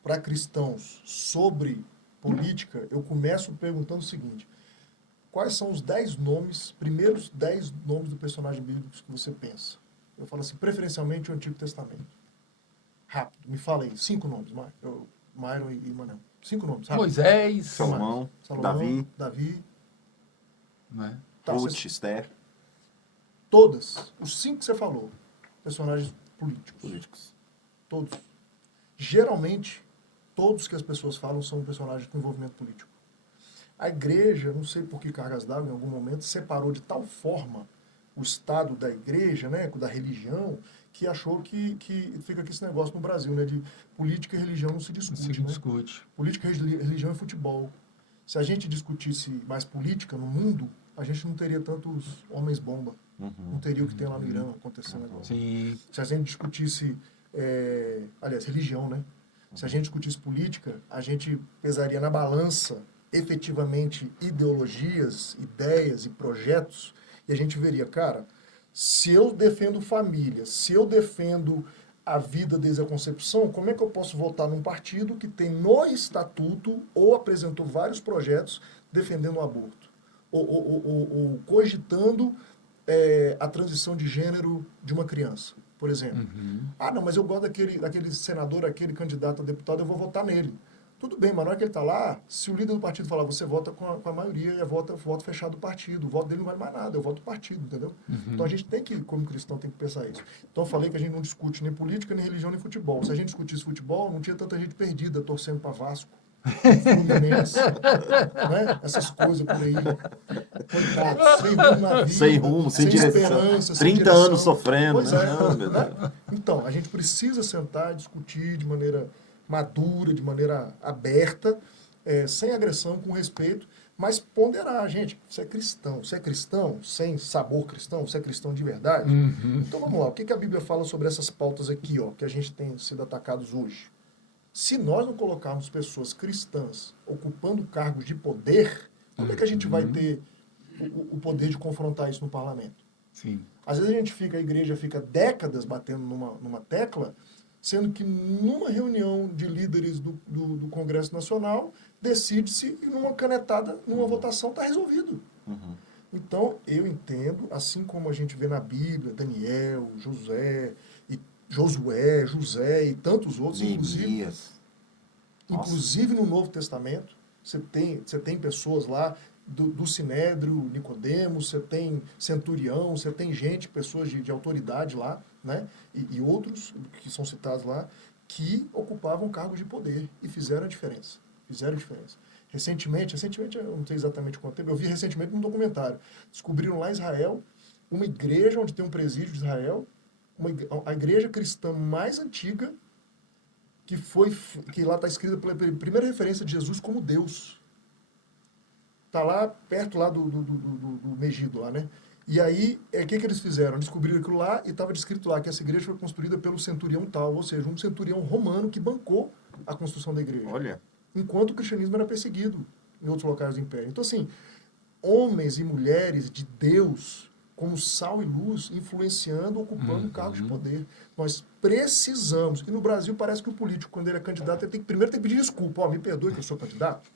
para cristãos sobre política, eu começo perguntando o seguinte: quais são os primeiros 10 nomes do personagem bíblico que você pensa? Eu falo assim, preferencialmente o Antigo Testamento. Rápido, me fala aí, 5 nomes, Myron e Manel. 5 nomes, rápido. Moisés, Salomão, Davi, Davi. né? Tá, Ruth, Esther. Todas. Os 5 que você falou. Personagens políticos. Todos. Geralmente, todos que as pessoas falam são personagens com envolvimento político. A igreja, não sei por que cargas d'água, em algum momento, separou de tal forma o estado da igreja, né, da religião, que achou que fica aqui esse negócio no Brasil, né, de política e religião não se discute. Não se né? discute. Política, religião e futebol. Se a gente discutisse mais política no mundo, a gente não teria tantos homens-bomba. Não teria o que tem lá no Irã acontecendo agora. Sim. Se a gente discutisse, aliás, religião, né? Se a gente discutisse política, a gente pesaria na balança efetivamente ideologias, ideias e projetos, e a gente veria, cara, se eu defendo família, se eu defendo a vida desde a concepção, como é que eu posso votar num partido que tem no estatuto ou apresentou vários projetos defendendo o aborto? Ou cogitando a transição de gênero de uma criança, por exemplo. Ah, não, mas eu gosto daquele senador, aquele candidato a deputado, eu vou votar nele. Tudo bem, mas na hora que ele está lá, se o líder do partido falar, você vota com a maioria e voto fechado do partido, o voto dele não vale mais nada, eu voto do partido, entendeu? Então a gente tem que, como cristão, tem que pensar isso. Então eu falei que a gente não discute nem política, nem religião, nem futebol. Se a gente discutisse futebol, não tinha tanta gente perdida torcendo para Vasco, Fluminense, né? Essas coisas por aí. Coitado, sem rumo na vida, Sem rumo, sem direção. esperança, 30 anos sofrendo, pois né? é, Não, meu Deus. né? Então, a gente precisa sentar e discutir de maneira madura, de maneira aberta, sem agressão, com respeito, mas ponderar, gente, você é cristão, sem sabor cristão, você é cristão de verdade? Então vamos lá, o que a Bíblia fala sobre essas pautas aqui, ó, que a gente tem sido atacados hoje? Se nós não colocarmos pessoas cristãs ocupando cargos de poder, como é que a gente vai ter o poder de confrontar isso no parlamento? Sim. Às vezes a igreja fica décadas batendo numa tecla, sendo que numa reunião de líderes do Congresso Nacional, decide-se e numa canetada, numa votação, está resolvido. Então, eu entendo, assim como a gente vê na Bíblia, Daniel, José e tantos outros, inclusive no Novo Testamento, você tem pessoas lá do Sinédrio, Nicodemos, você tem centurião, você tem pessoas de autoridade lá, né? E outros que são citados lá, que ocupavam cargos de poder e fizeram a diferença. Recentemente, eu não sei exatamente quanto tempo, eu vi recentemente num documentário, descobriram lá em Israel uma igreja onde tem um presídio de Israel, a igreja cristã mais antiga, que lá está escrita pela primeira referência de Jesus como Deus. Está lá, perto lá do Megido, lá, né? E aí, o que eles fizeram? Descobriram aquilo lá e estava descrito lá que essa igreja foi construída pelo centurião tal, ou seja, um centurião romano que bancou a construção da igreja. Olha. Enquanto o cristianismo era perseguido em outros locais do império. Então, assim, homens e mulheres de Deus, como sal e luz, influenciando, ocupando cargos de poder. Nós precisamos. E no Brasil parece que o político, quando ele é candidato, ele primeiro tem que pedir desculpa. Ó, me perdoe que eu sou candidato.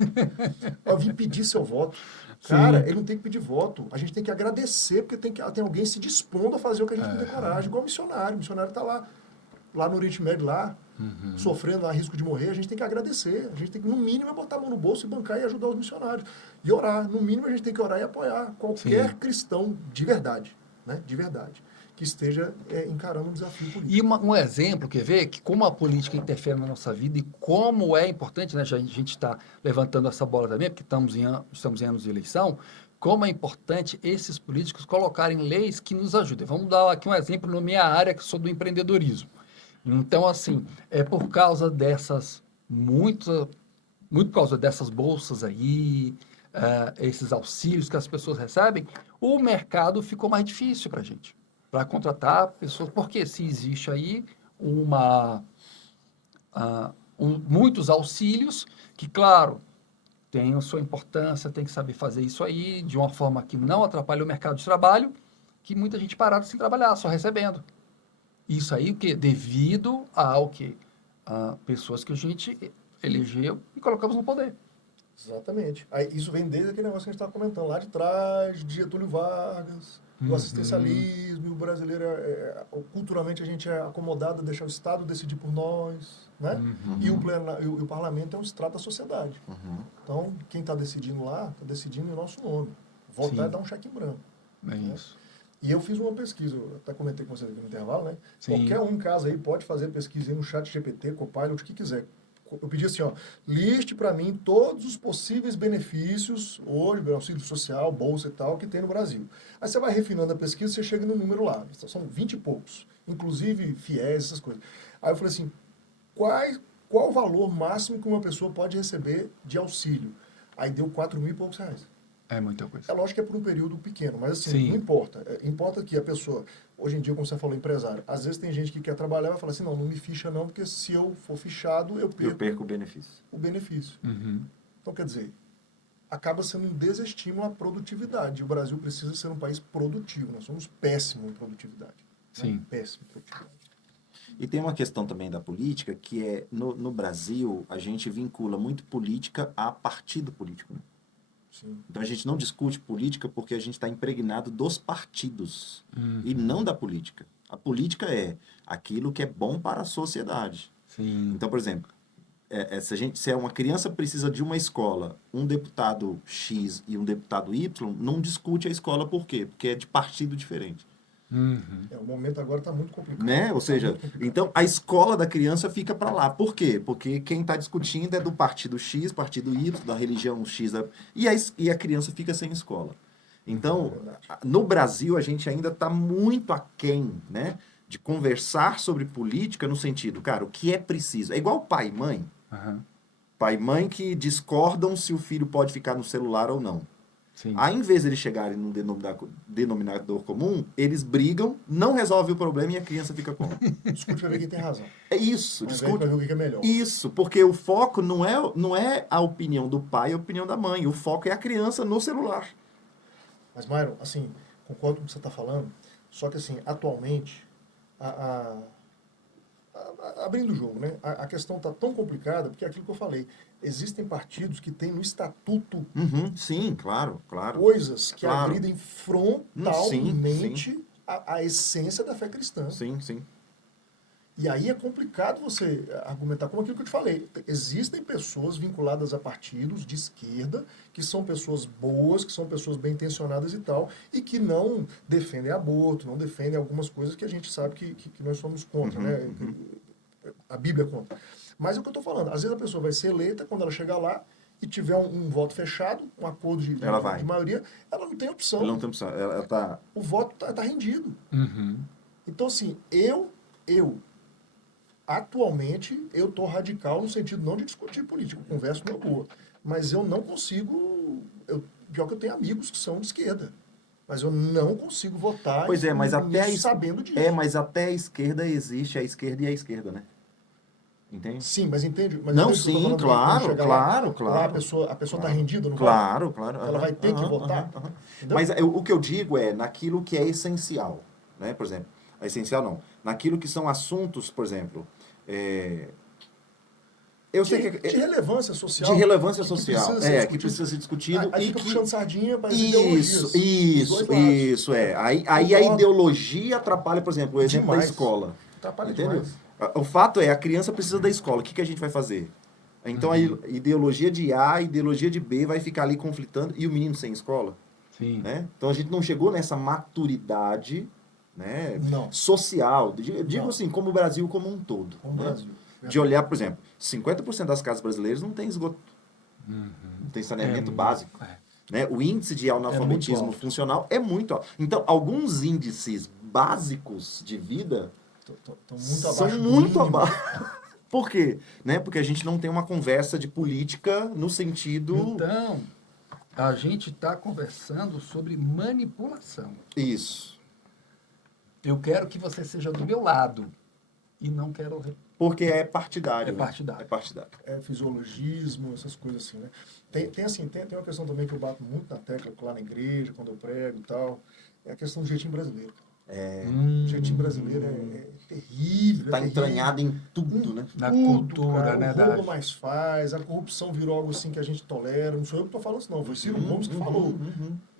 Eu vim pedir seu voto. Cara, ele não tem que pedir voto. A gente tem que agradecer, porque tem alguém se dispondo a fazer o que a gente não tem coragem. Igual o missionário. O missionário está lá no Oriente Médio, sofrendo lá risco de morrer. A gente tem que agradecer. A gente tem que, no mínimo, botar a mão no bolso e bancar e ajudar os missionários. E orar. No mínimo, a gente tem que orar e apoiar qualquer cristão de verdade, né? De verdade, que esteja encarando um desafio político. E um exemplo, quer ver, que como a política interfere na nossa vida e como é importante, né, a gente está levantando essa bola também, porque estamos em anos de eleição, como é importante esses políticos colocarem leis que nos ajudem. Vamos dar aqui um exemplo na minha área, que sou do empreendedorismo. Então, assim, por causa dessas, muito por causa dessas bolsas aí, esses auxílios que as pessoas recebem, o mercado ficou mais difícil para a gente, para contratar pessoas, porque se existe aí muitos auxílios, que, claro, tem a sua importância, tem que saber fazer isso aí de uma forma que não atrapalhe o mercado de trabalho, que muita gente parada sem trabalhar, só recebendo. Isso aí, o quê? Devido ao quê? A pessoas que a gente elegeu e colocamos no poder. Exatamente. Aí, isso vem desde aquele negócio que a gente estava comentando lá de trás, de Getúlio Vargas, do assistencialismo, o brasileiro, culturalmente a gente é acomodado a deixar o Estado decidir por nós, né? E o parlamento é um estrado da sociedade. Então, quem está decidindo lá, está decidindo em nosso nome. Votar é dar um cheque em branco. É né? isso. E eu fiz uma pesquisa, eu até comentei com vocês aqui no intervalo, né? Sim. Qualquer um em casa aí pode fazer pesquisa aí no chat GPT, Copilot, o que quiser. Eu pedi assim, ó, liste para mim todos os possíveis benefícios, hoje, auxílio social, bolsa e tal, que tem no Brasil. Aí você vai refinando a pesquisa, você chega no número lá, são 20 e poucos, inclusive fiéis, essas coisas. Aí eu falei assim, qual o valor máximo que uma pessoa pode receber de auxílio? Aí deu 4 mil e poucos reais. É muita coisa. É lógico que é por um período pequeno, mas assim, Sim. não importa. Importa que a pessoa, hoje em dia, como você falou, empresário, às vezes tem gente que quer trabalhar e vai falar assim, não me ficha não, porque se eu for fichado, eu Eu perco o benefício. o benefício. Uhum. Então, quer dizer, acaba sendo um desestímulo à produtividade. O Brasil precisa ser um país produtivo. Nós somos péssimos em produtividade. Sim. Né? Péssimo em produtividade. E tem uma questão também da política, que é, no Brasil, a gente vincula muito política a partido político. Né? Sim. Então a gente não discute política porque a gente está impregnado dos partidos e não da política. A política é aquilo que é bom para a sociedade. Sim. Então, por exemplo, se uma criança precisa de uma escola, um deputado X e um deputado Y, não discute a escola por quê? Porque é de partido diferente. Uhum. O momento agora está muito complicado. Né? Ou seja, então a escola da criança fica para lá. Por quê? Porque quem está discutindo é do partido X, partido Y, da religião X, e a criança fica sem escola. Então, no Brasil, a gente ainda está muito aquém, né, de conversar sobre política no sentido, cara, o que é preciso. É igual pai e mãe. Uhum. Pai e mãe que discordam se o filho pode ficar no celular ou não. Sim. Aí, em vez de eles chegarem num denominador comum, eles brigam, não resolvem o problema e a criança fica como? Discute para ver quem tem razão. É isso, discute. Para ver o que é melhor. Isso, porque o foco não é a opinião do pai e a opinião da mãe. O foco é a criança no celular. Mas, Myron, assim, concordo com o que você está falando, só que, assim, atualmente, abrindo o jogo, né? A questão está tão complicada, porque é aquilo que eu falei, existem partidos que têm no estatuto Uhum, sim, claro. coisas que Claro. agridem frontalmente a essência da fé cristã. Sim. E aí é complicado você argumentar, como aquilo que eu te falei. Existem pessoas vinculadas a partidos de esquerda, que são pessoas boas, que são pessoas bem intencionadas e tal, e que não defendem aborto, não defendem algumas coisas que a gente sabe que nós somos contra, né? A Bíblia é contra. Mas é o que eu estou falando. Às vezes a pessoa vai ser eleita, quando ela chegar lá e tiver um voto fechado, um acordo de maioria, ela não tem opção. Ela não tem opção. Ela tá... O voto tá rendido. Uhum. Então, assim, atualmente, eu estou radical no sentido não de discutir política, eu converso numa boa. Mas eu não consigo... Pior que eu tenho amigos que são de esquerda. Mas eu não consigo votar Pois é, mas até sabendo disso. mas até a esquerda existe a esquerda e a esquerda, né? Entende? Sim, mas entende? Mas Não, entende o que eu tô sim, falando? claro, Quando chegar claro. lá, a pessoa está rendida no voto? Claro. Ela vai ter que votar? Entendeu? Mas o que eu digo é naquilo que é essencial, né? Por exemplo, essencial não. Naquilo que são assuntos, por exemplo, eu sei que de relevância social. de relevância que social, que precisa ser discutido Aí e fica que puxando sardinha para as ideologias. dos dois lados. Isso é. Aí a Concordo. ideologia atrapalha, por exemplo, o exemplo Demais. da escola. Atrapalha Entendeu? demais. O fato é, a criança precisa da escola. O que a gente vai fazer? Então a ideologia de A, a ideologia de B vai ficar ali conflitando e o menino sem escola. Sim. Né? Então a gente não chegou nessa maturidade, né, Não. social. Digo Não. assim, como o Brasil como um todo. Como o né? Brasil. De olhar, por exemplo, 50% das casas brasileiras não tem esgoto. Não tem saneamento básico. Né? O índice de analfabetismo alto. funcional é muito alto. Então, alguns índices básicos de vida Estão muito abaixo são do muito mínimo. abaixo. Por quê? Né? Porque a gente não tem uma conversa de política no sentido... Então, a gente está conversando sobre manipulação. Isso. Eu quero que você seja do meu lado e não quero... Porque é partidário. É partidário. É partidário. Fisiologismo, essas coisas assim, né? Tem uma questão também que eu bato muito na tecla lá na igreja, quando eu prego e tal, é a questão do jeitinho brasileiro. O jeitinho brasileiro é terrível. Está terrível. entranhado em tudo, né? Na Tudo, cultura, cara, né? o roubo mais faz, a corrupção virou algo assim que a gente tolera. Não sou eu que estou falando isso, não. Foi Ciro Gomes que falou.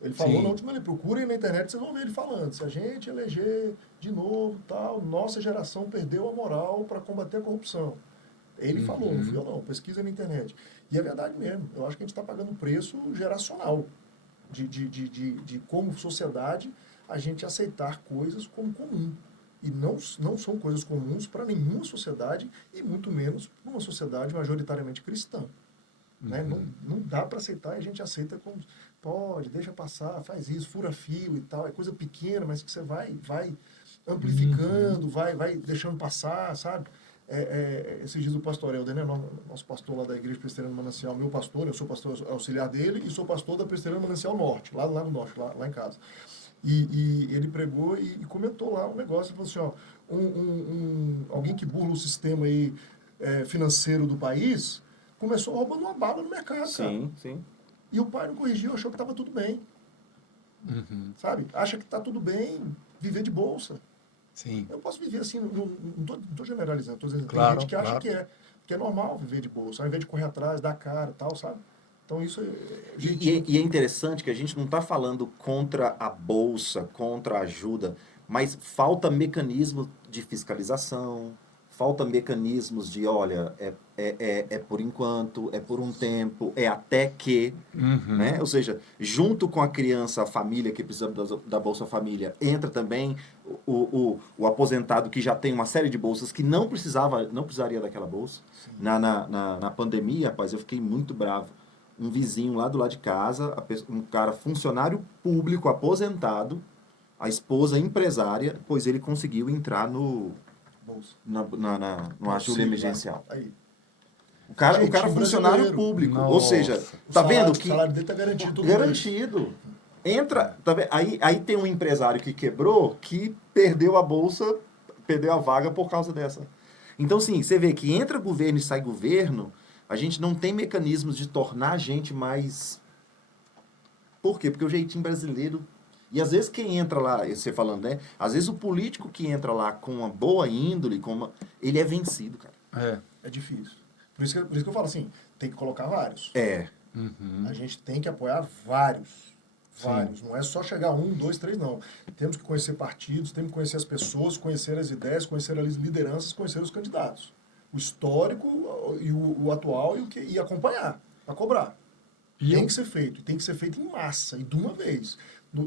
Ele falou Sim. na última, ele procura na internet, vocês vão ver ele falando. Se a gente eleger de novo, tal, nossa geração perdeu a moral para combater a corrupção. Ele falou, não fui eu não, pesquisa na internet. E é verdade mesmo, eu acho que a gente está pagando um preço geracional de como sociedade a gente aceitar coisas como comum. E não são coisas comuns para nenhuma sociedade, e muito menos para uma sociedade majoritariamente cristã. Né? Não dá para aceitar, e a gente aceita como, pode, deixa passar, faz isso, fura fio e tal. É coisa pequena, mas que você vai amplificando, vai deixando passar, sabe? Esses dias o pastor Helder, né, nosso pastor lá da Igreja Presbiteriana Manancial, meu pastor, eu sou pastor auxiliar dele e sou pastor da Presbiteriana Manancial Norte, lá no Norte, lá em casa. E ele pregou e comentou lá um negócio, ele falou assim, ó, alguém que burla o sistema aí, financeiro do país, começou roubando uma bala no mercado, cara. Sim. E o pai não corrigiu, achou que estava tudo bem. Sabe? Acha que está tudo bem viver de bolsa. Sim. Eu posso viver assim, não estou generalizando, estou dizendo, Claro, tem gente que acha claro. que é normal viver de bolsa, ao invés de correr atrás, dar cara e tal, sabe? Então isso E é interessante que a gente não está falando contra a bolsa, contra a ajuda, mas falta mecanismo de fiscalização, falta mecanismos de, olha, é por enquanto, é por um tempo, é até que, né? Ou seja, junto com a criança, a família que precisa da Bolsa Família, entra também o aposentado que já tem uma série de bolsas que não precisaria daquela bolsa. Na pandemia, rapaz, eu fiquei muito bravo. Um vizinho lá do lado de casa, um cara funcionário público aposentado, a esposa empresária, pois ele conseguiu entrar no ajuda emergencial. Aí. O cara Gente, funcionário brasileiro. público. Nossa. Ou seja, tá vendo que O salário dele está garantido. todo garantido. Entra, tá vendo? Aí tem um empresário que quebrou, que perdeu a bolsa, perdeu a vaga por causa dessa. Então, sim, você vê que entra governo e sai governo, a gente não tem mecanismos de tornar a gente mais... Por quê? Porque o jeitinho brasileiro... E às vezes quem entra lá, você falando, né? Às vezes o político que entra lá com uma boa índole, ele é vencido, cara. É difícil. Por isso que eu falo assim, tem que colocar vários. A gente tem que apoiar vários. Vários. Não é só chegar 1, 2, 3, não. Temos que conhecer partidos, temos que conhecer as pessoas, conhecer as ideias, conhecer as lideranças, conhecer os candidatos. O histórico e o atual e acompanhar, para cobrar. Tem que ser feito. Tem que ser feito em massa e de uma vez.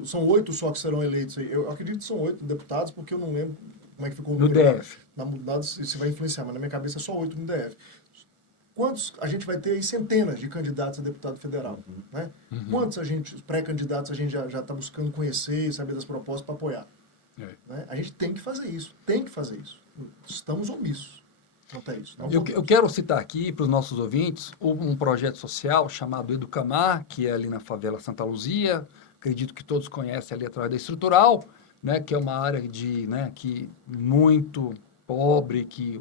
São 8 só que serão eleitos aí. Eu acredito que são 8 deputados, porque eu não lembro como é que ficou o número. No DF. Na mudada se vai influenciar, mas na minha cabeça é só 8 no DF. Quantos a gente vai ter aí? Centenas de candidatos a deputado federal. Né? Quantos pré-candidatos a gente já está buscando conhecer e saber das propostas para apoiar? Né? A gente tem que fazer isso. Tem que fazer isso. Estamos omissos. Isso. Eu quero citar aqui para os nossos ouvintes um projeto social chamado Educamar, que é ali na favela Santa Luzia. Acredito que todos conhecem ali atrás da Estrutural, né, que é uma área que muito pobre, que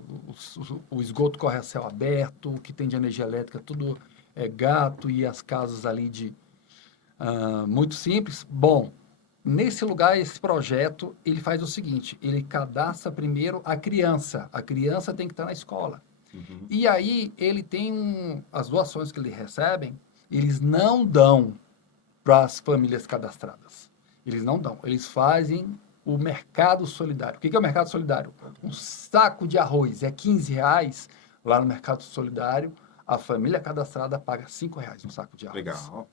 o esgoto corre a céu aberto, o que tem de energia elétrica tudo é gato e as casas ali muito simples. Bom, nesse lugar, esse projeto, ele faz o seguinte, ele cadastra primeiro a criança tem que estar na escola. E aí, ele tem as doações que eles recebem, eles não dão para as famílias cadastradas. Eles não dão, eles fazem o mercado solidário. O que é o mercado solidário? Um saco de arroz é R$15, lá no mercado solidário, a família cadastrada paga R$5 um saco de arroz. Legal.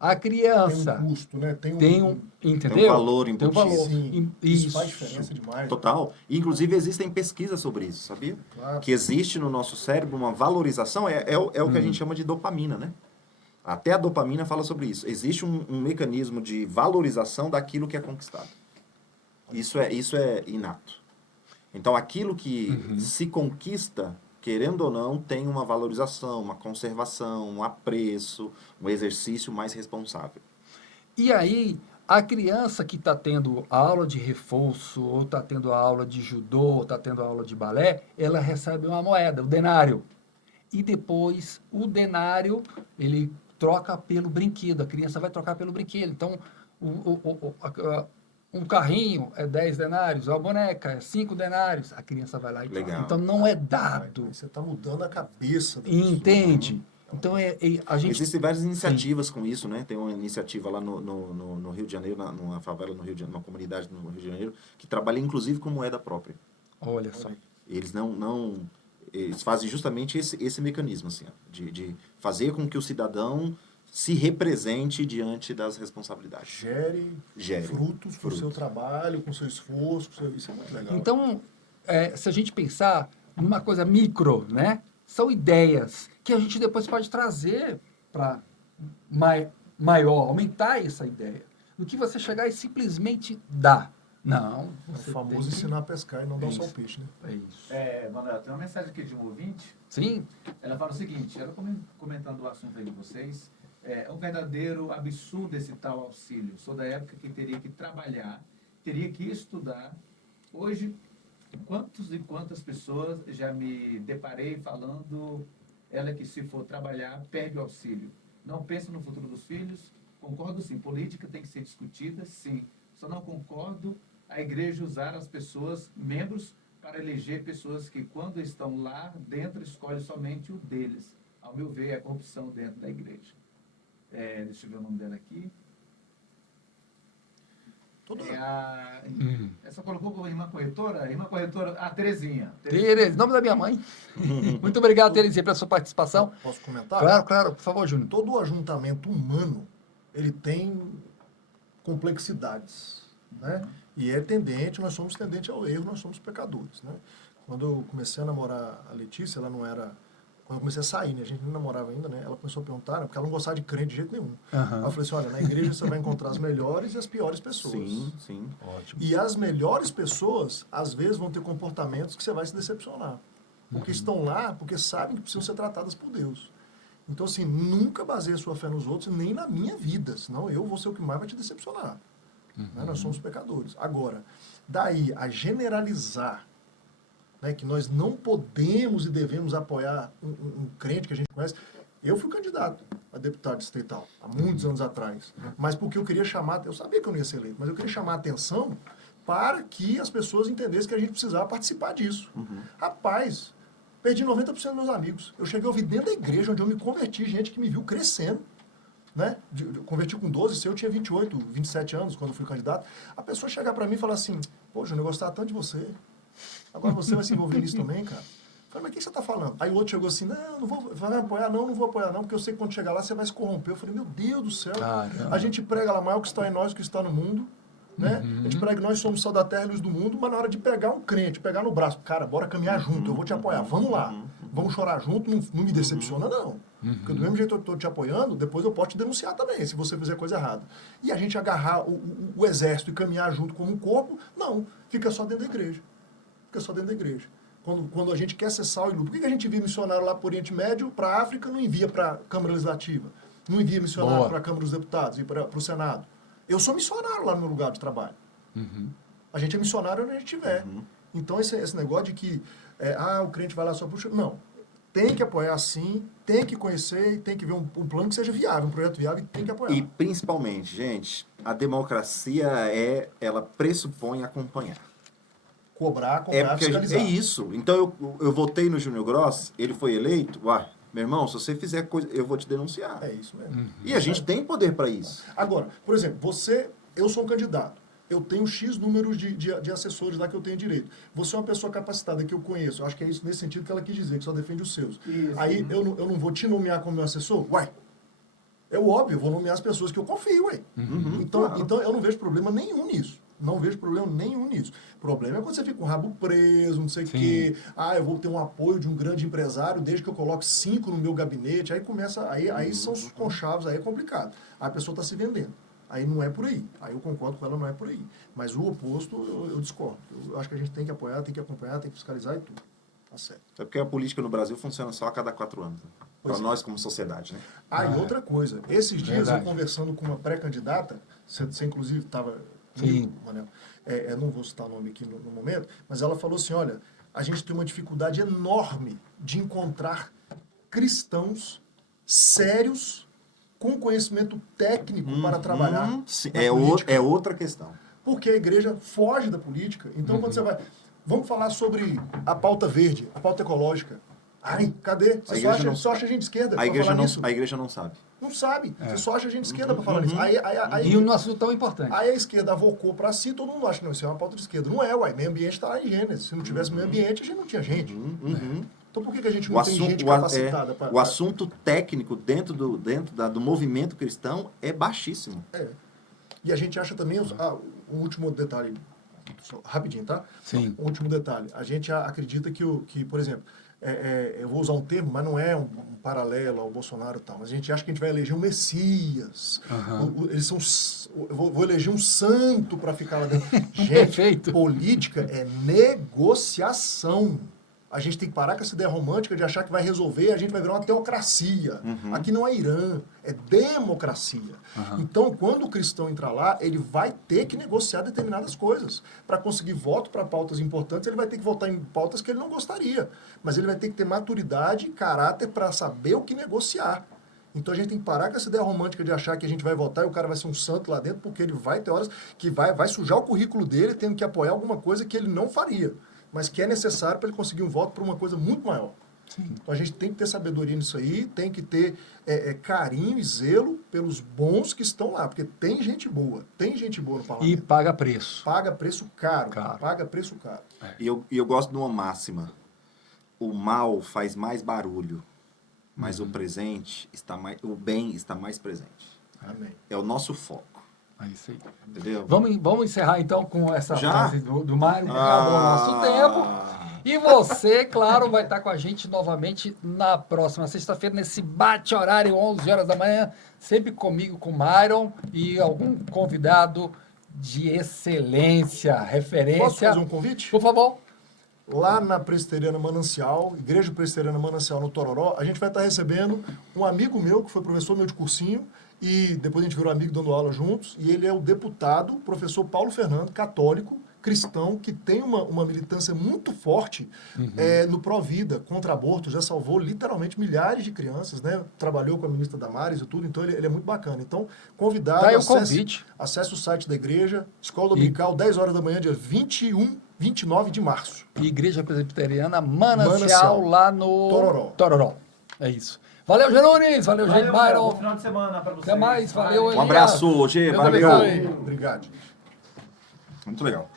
A criança tem um custo, né? entendeu? Tem um valor embutido. Tem um valor. Sim, isso faz diferença demais. Total. Inclusive, existem pesquisas sobre isso, sabia? Claro. Que existe no nosso cérebro uma valorização, o que a gente chama de dopamina, né? Até a dopamina fala sobre isso. Existe um mecanismo de valorização daquilo que é conquistado. Isso é inato. Então, aquilo que se conquista, querendo ou não, tem uma valorização, uma conservação, um apreço, um exercício mais responsável. E aí, a criança que está tendo aula de reforço, ou está tendo aula de judô, ou está tendo aula de balé, ela recebe uma moeda, o denário. E depois, o denário, ele troca pelo brinquedo, a criança vai trocar pelo brinquedo. Então, um carrinho é 10 denários, a boneca é 5 denários, a criança vai lá e troca. Então, não é dado. Você está mudando a cabeça da Entende? Então, a gente... Existem várias iniciativas com isso, né? Tem uma iniciativa lá no Rio de Janeiro, numa favela no Rio de Janeiro, numa comunidade no Rio de Janeiro, que trabalha inclusive com moeda própria. Olha só. Eles eles fazem justamente esse mecanismo, assim, ó, de fazer com que o cidadão se represente diante das responsabilidades. Gere frutos com o seu trabalho, com o seu esforço, isso é muito legal. Então, se a gente pensar numa coisa micro, né? São ideias que a gente depois pode trazer para maior, aumentar essa ideia. Do que você chegar e simplesmente dar. Não. É o Você famoso tem que- ensinar a pescar e não dar Isso. só o peixe, né? É isso. Manuel, tem uma mensagem aqui de um ouvinte. Sim? Ela fala o seguinte, ela comentando o assunto aí de vocês, é um verdadeiro absurdo esse tal auxílio. Sou da época que teria que trabalhar, teria que estudar. Hoje, quantos e quantas pessoas já me deparei falando, ela que se for trabalhar, perde o auxílio. Não pensa no futuro dos filhos? Concordo sim, política tem que ser discutida, sim. Só não concordo a igreja usar as pessoas, membros, para eleger pessoas que, quando estão lá dentro, escolhem somente o deles. Ao meu ver, é corrupção dentro da igreja. Deixa eu ver o nome dela aqui. Essa colocou como irmã corretora? A Terezinha. Tereza, nome da minha mãe. Muito obrigado, Terezinha, pela sua participação. Posso comentar? Claro, por favor, Júnior. Todo ajuntamento humano, ele tem complexidades, né? E é tendente, nós somos tendentes ao erro, nós somos pecadores, né? Quando eu comecei a namorar a Letícia, ela não era... Quando eu comecei a sair, né? A gente não namorava ainda, né? Ela começou a perguntar, né? Porque ela não gostava de crente de jeito nenhum. Aí eu falei assim, olha, na igreja você vai encontrar as melhores e as piores pessoas. Sim. Ótimo. E as melhores pessoas, às vezes, vão ter comportamentos que você vai se decepcionar. Porque estão lá, porque sabem que precisam ser tratadas por Deus. Então, assim, nunca baseie a sua fé nos outros, nem na minha vida. Senão eu vou ser o que mais vai te decepcionar. Né? Nós somos pecadores. Agora, daí a generalizar, né, que nós não podemos e devemos apoiar um crente que a gente conhece. Eu fui candidato a deputado distrital, há muitos anos atrás. Mas porque eu queria chamar, eu sabia que eu não ia ser eleito, mas eu queria chamar a atenção para que as pessoas entendessem que a gente precisava participar disso. Rapaz, perdi 90% dos meus amigos. Eu cheguei a ouvir dentro da igreja, onde eu me converti, gente que me viu crescendo. Né? Eu converti com 12, se eu tinha 28, 27 anos, quando eu fui candidato. A pessoa chegar para mim e falar assim, poxa, eu gostava tanto de você. Agora você vai se envolver nisso também, cara? Eu falei, mas o que você está falando? Aí o outro chegou assim, não vou, vai me apoiar? Não vou apoiar não, porque eu sei que quando chegar lá você vai se corromper. Eu falei, meu Deus do céu. Caramba. A gente prega lá maior que está em nós, que está no mundo. Né? A gente prega que nós somos sal da terra e luz do mundo, mas na hora de pegar um crente, pegar no braço, cara, bora caminhar junto, eu vou te apoiar, vamos lá. Vamos chorar junto, não me decepciona não. Porque do mesmo jeito que eu estou te apoiando, depois eu posso te denunciar também, se você fizer coisa errada. E a gente agarrar o exército e caminhar junto como um corpo, não, fica só dentro da igreja. Fica só dentro da igreja. Quando a gente quer ser sal e luz, por que a gente envia missionário lá para o Oriente Médio, para a África, não envia para a Câmara Legislativa? Não envia missionário para a Câmara dos Deputados e para o Senado? Eu sou missionário lá no meu lugar de trabalho. A gente é missionário onde a gente estiver. Então, esse negócio de que o crente vai lá só puxa... Não. Tem que apoiar sim, tem que conhecer e tem que ver um plano que seja viável, um projeto viável e tem que apoiar. E principalmente, gente, a democracia ela pressupõe acompanhar. Cobrar, Porque fiscalizar. é isso. Então eu votei no Júnior Gross, ele foi eleito, meu irmão, se você fizer coisa, eu vou te denunciar. É isso mesmo. E a gente tem poder para isso. Agora, por exemplo, eu sou um candidato. Eu tenho X números de assessores lá que eu tenho direito. Você é uma pessoa capacitada que eu conheço. Eu acho que é isso nesse sentido que ela quis dizer, que só defende os seus. Isso. Aí eu não vou te nomear como meu assessor? Uai, é óbvio, eu vou nomear as pessoas que eu confio, ué. Então eu não vejo problema nenhum nisso. Não vejo problema nenhum nisso. O problema é quando você fica com o rabo preso, não sei o quê. Eu vou ter um apoio de um grande empresário desde que eu coloque 5 no meu gabinete. Aí começa, aí são os conchavos, aí é complicado. Aí a pessoa está se vendendo. Aí não é por aí. Aí eu concordo com ela, não é por aí. Mas o oposto, eu discordo. Eu acho que a gente tem que apoiar, tem que acompanhar, tem que fiscalizar e tudo. Tá certo. É porque a política no Brasil funciona só a cada 4 anos. Né? Para nós como sociedade, né? E outra coisa. Esses dias Verdade. eu conversando com uma pré-candidata, você inclusive estava... Sim. Manel, não vou citar o nome aqui no momento, mas ela falou assim, olha, a gente tem uma dificuldade enorme de encontrar cristãos sérios com conhecimento técnico para trabalhar na política. É outra questão. Porque a igreja foge da política. Então, quando você vai... Vamos falar sobre a pauta verde, a pauta ecológica. Ai, cadê? Você só acha gente de esquerda para falar nisso? A igreja não sabe. Não sabe. Você só acha gente de esquerda para falar nisso. E um assunto tão importante. Aí a esquerda avocou para si, todo mundo acha que não, isso é uma pauta de esquerda. Não é, meio ambiente está lá em Gênesis. Se não tivesse meio ambiente, a gente não tinha gente. Então por que a gente não tem gente capacitada para... O assunto técnico dentro do movimento cristão é baixíssimo. E a gente acha também, um último detalhe, só rapidinho, tá? Sim. Um último detalhe. A gente acredita que por exemplo, eu vou usar um termo, mas não é um paralelo ao Bolsonaro e tal, mas a gente acha que a gente vai eleger um Messias. Eles são... Eu vou eleger um santo para ficar lá dentro. Gente, Perfeito. política é negociação. A gente tem que parar com essa ideia romântica de achar que vai resolver e a gente vai virar uma teocracia. Aqui não é Irã, é democracia. Então, quando o cristão entrar lá, ele vai ter que negociar determinadas coisas. Para conseguir voto para pautas importantes, ele vai ter que votar em pautas que ele não gostaria. Mas ele vai ter que ter maturidade e caráter para saber o que negociar. Então a gente tem que parar com essa ideia romântica de achar que a gente vai votar e o cara vai ser um santo lá dentro, porque ele vai ter horas que vai sujar o currículo dele tendo que apoiar alguma coisa que ele não faria, mas que é necessário para ele conseguir um voto para uma coisa muito maior. Sim. Então a gente tem que ter sabedoria nisso aí, tem que ter carinho e zelo pelos bons que estão lá, porque tem gente boa no parlamento. E paga preço. Paga preço caro. Paga preço caro. E eu gosto de uma máxima. O mal faz mais barulho, mas o bem está mais presente. Amém. É o nosso foco. É isso aí. Entendeu? Vamos encerrar então com essa Já? frase do Mário, que acabou o nosso tempo. E você, claro, vai estar com a gente novamente na próxima sexta-feira, nesse bate-horário, 11 horas da manhã, sempre comigo, com o Myron e algum convidado de excelência, referência. Posso fazer um convite? Por favor. Lá na Presbiteriana Manancial, Igreja Presbiteriana Manancial no Tororó, a gente vai estar recebendo um amigo meu, que foi professor meu de cursinho, e depois a gente virou amigo dando aula juntos, e ele é o deputado, professor Paulo Fernando, católico, cristão, que tem uma militância muito forte no pró-vida, contra aborto, já salvou literalmente milhares de crianças, né? Trabalhou com a ministra Damares e tudo, então ele é muito bacana. Então, convidado, Tá aí o convite. Acesse o site da igreja, Escola Dominical, 10 horas da manhã, dia 29 de março. Igreja Presbiteriana Manancial, lá no Tororó. É isso. Valeu, Genunes. Valeu, gente. Bom Byron. final de semana para vocês. Até mais. Valeu, Um abraço, Gê. Deus Valeu. abençoe. Obrigado. Muito legal.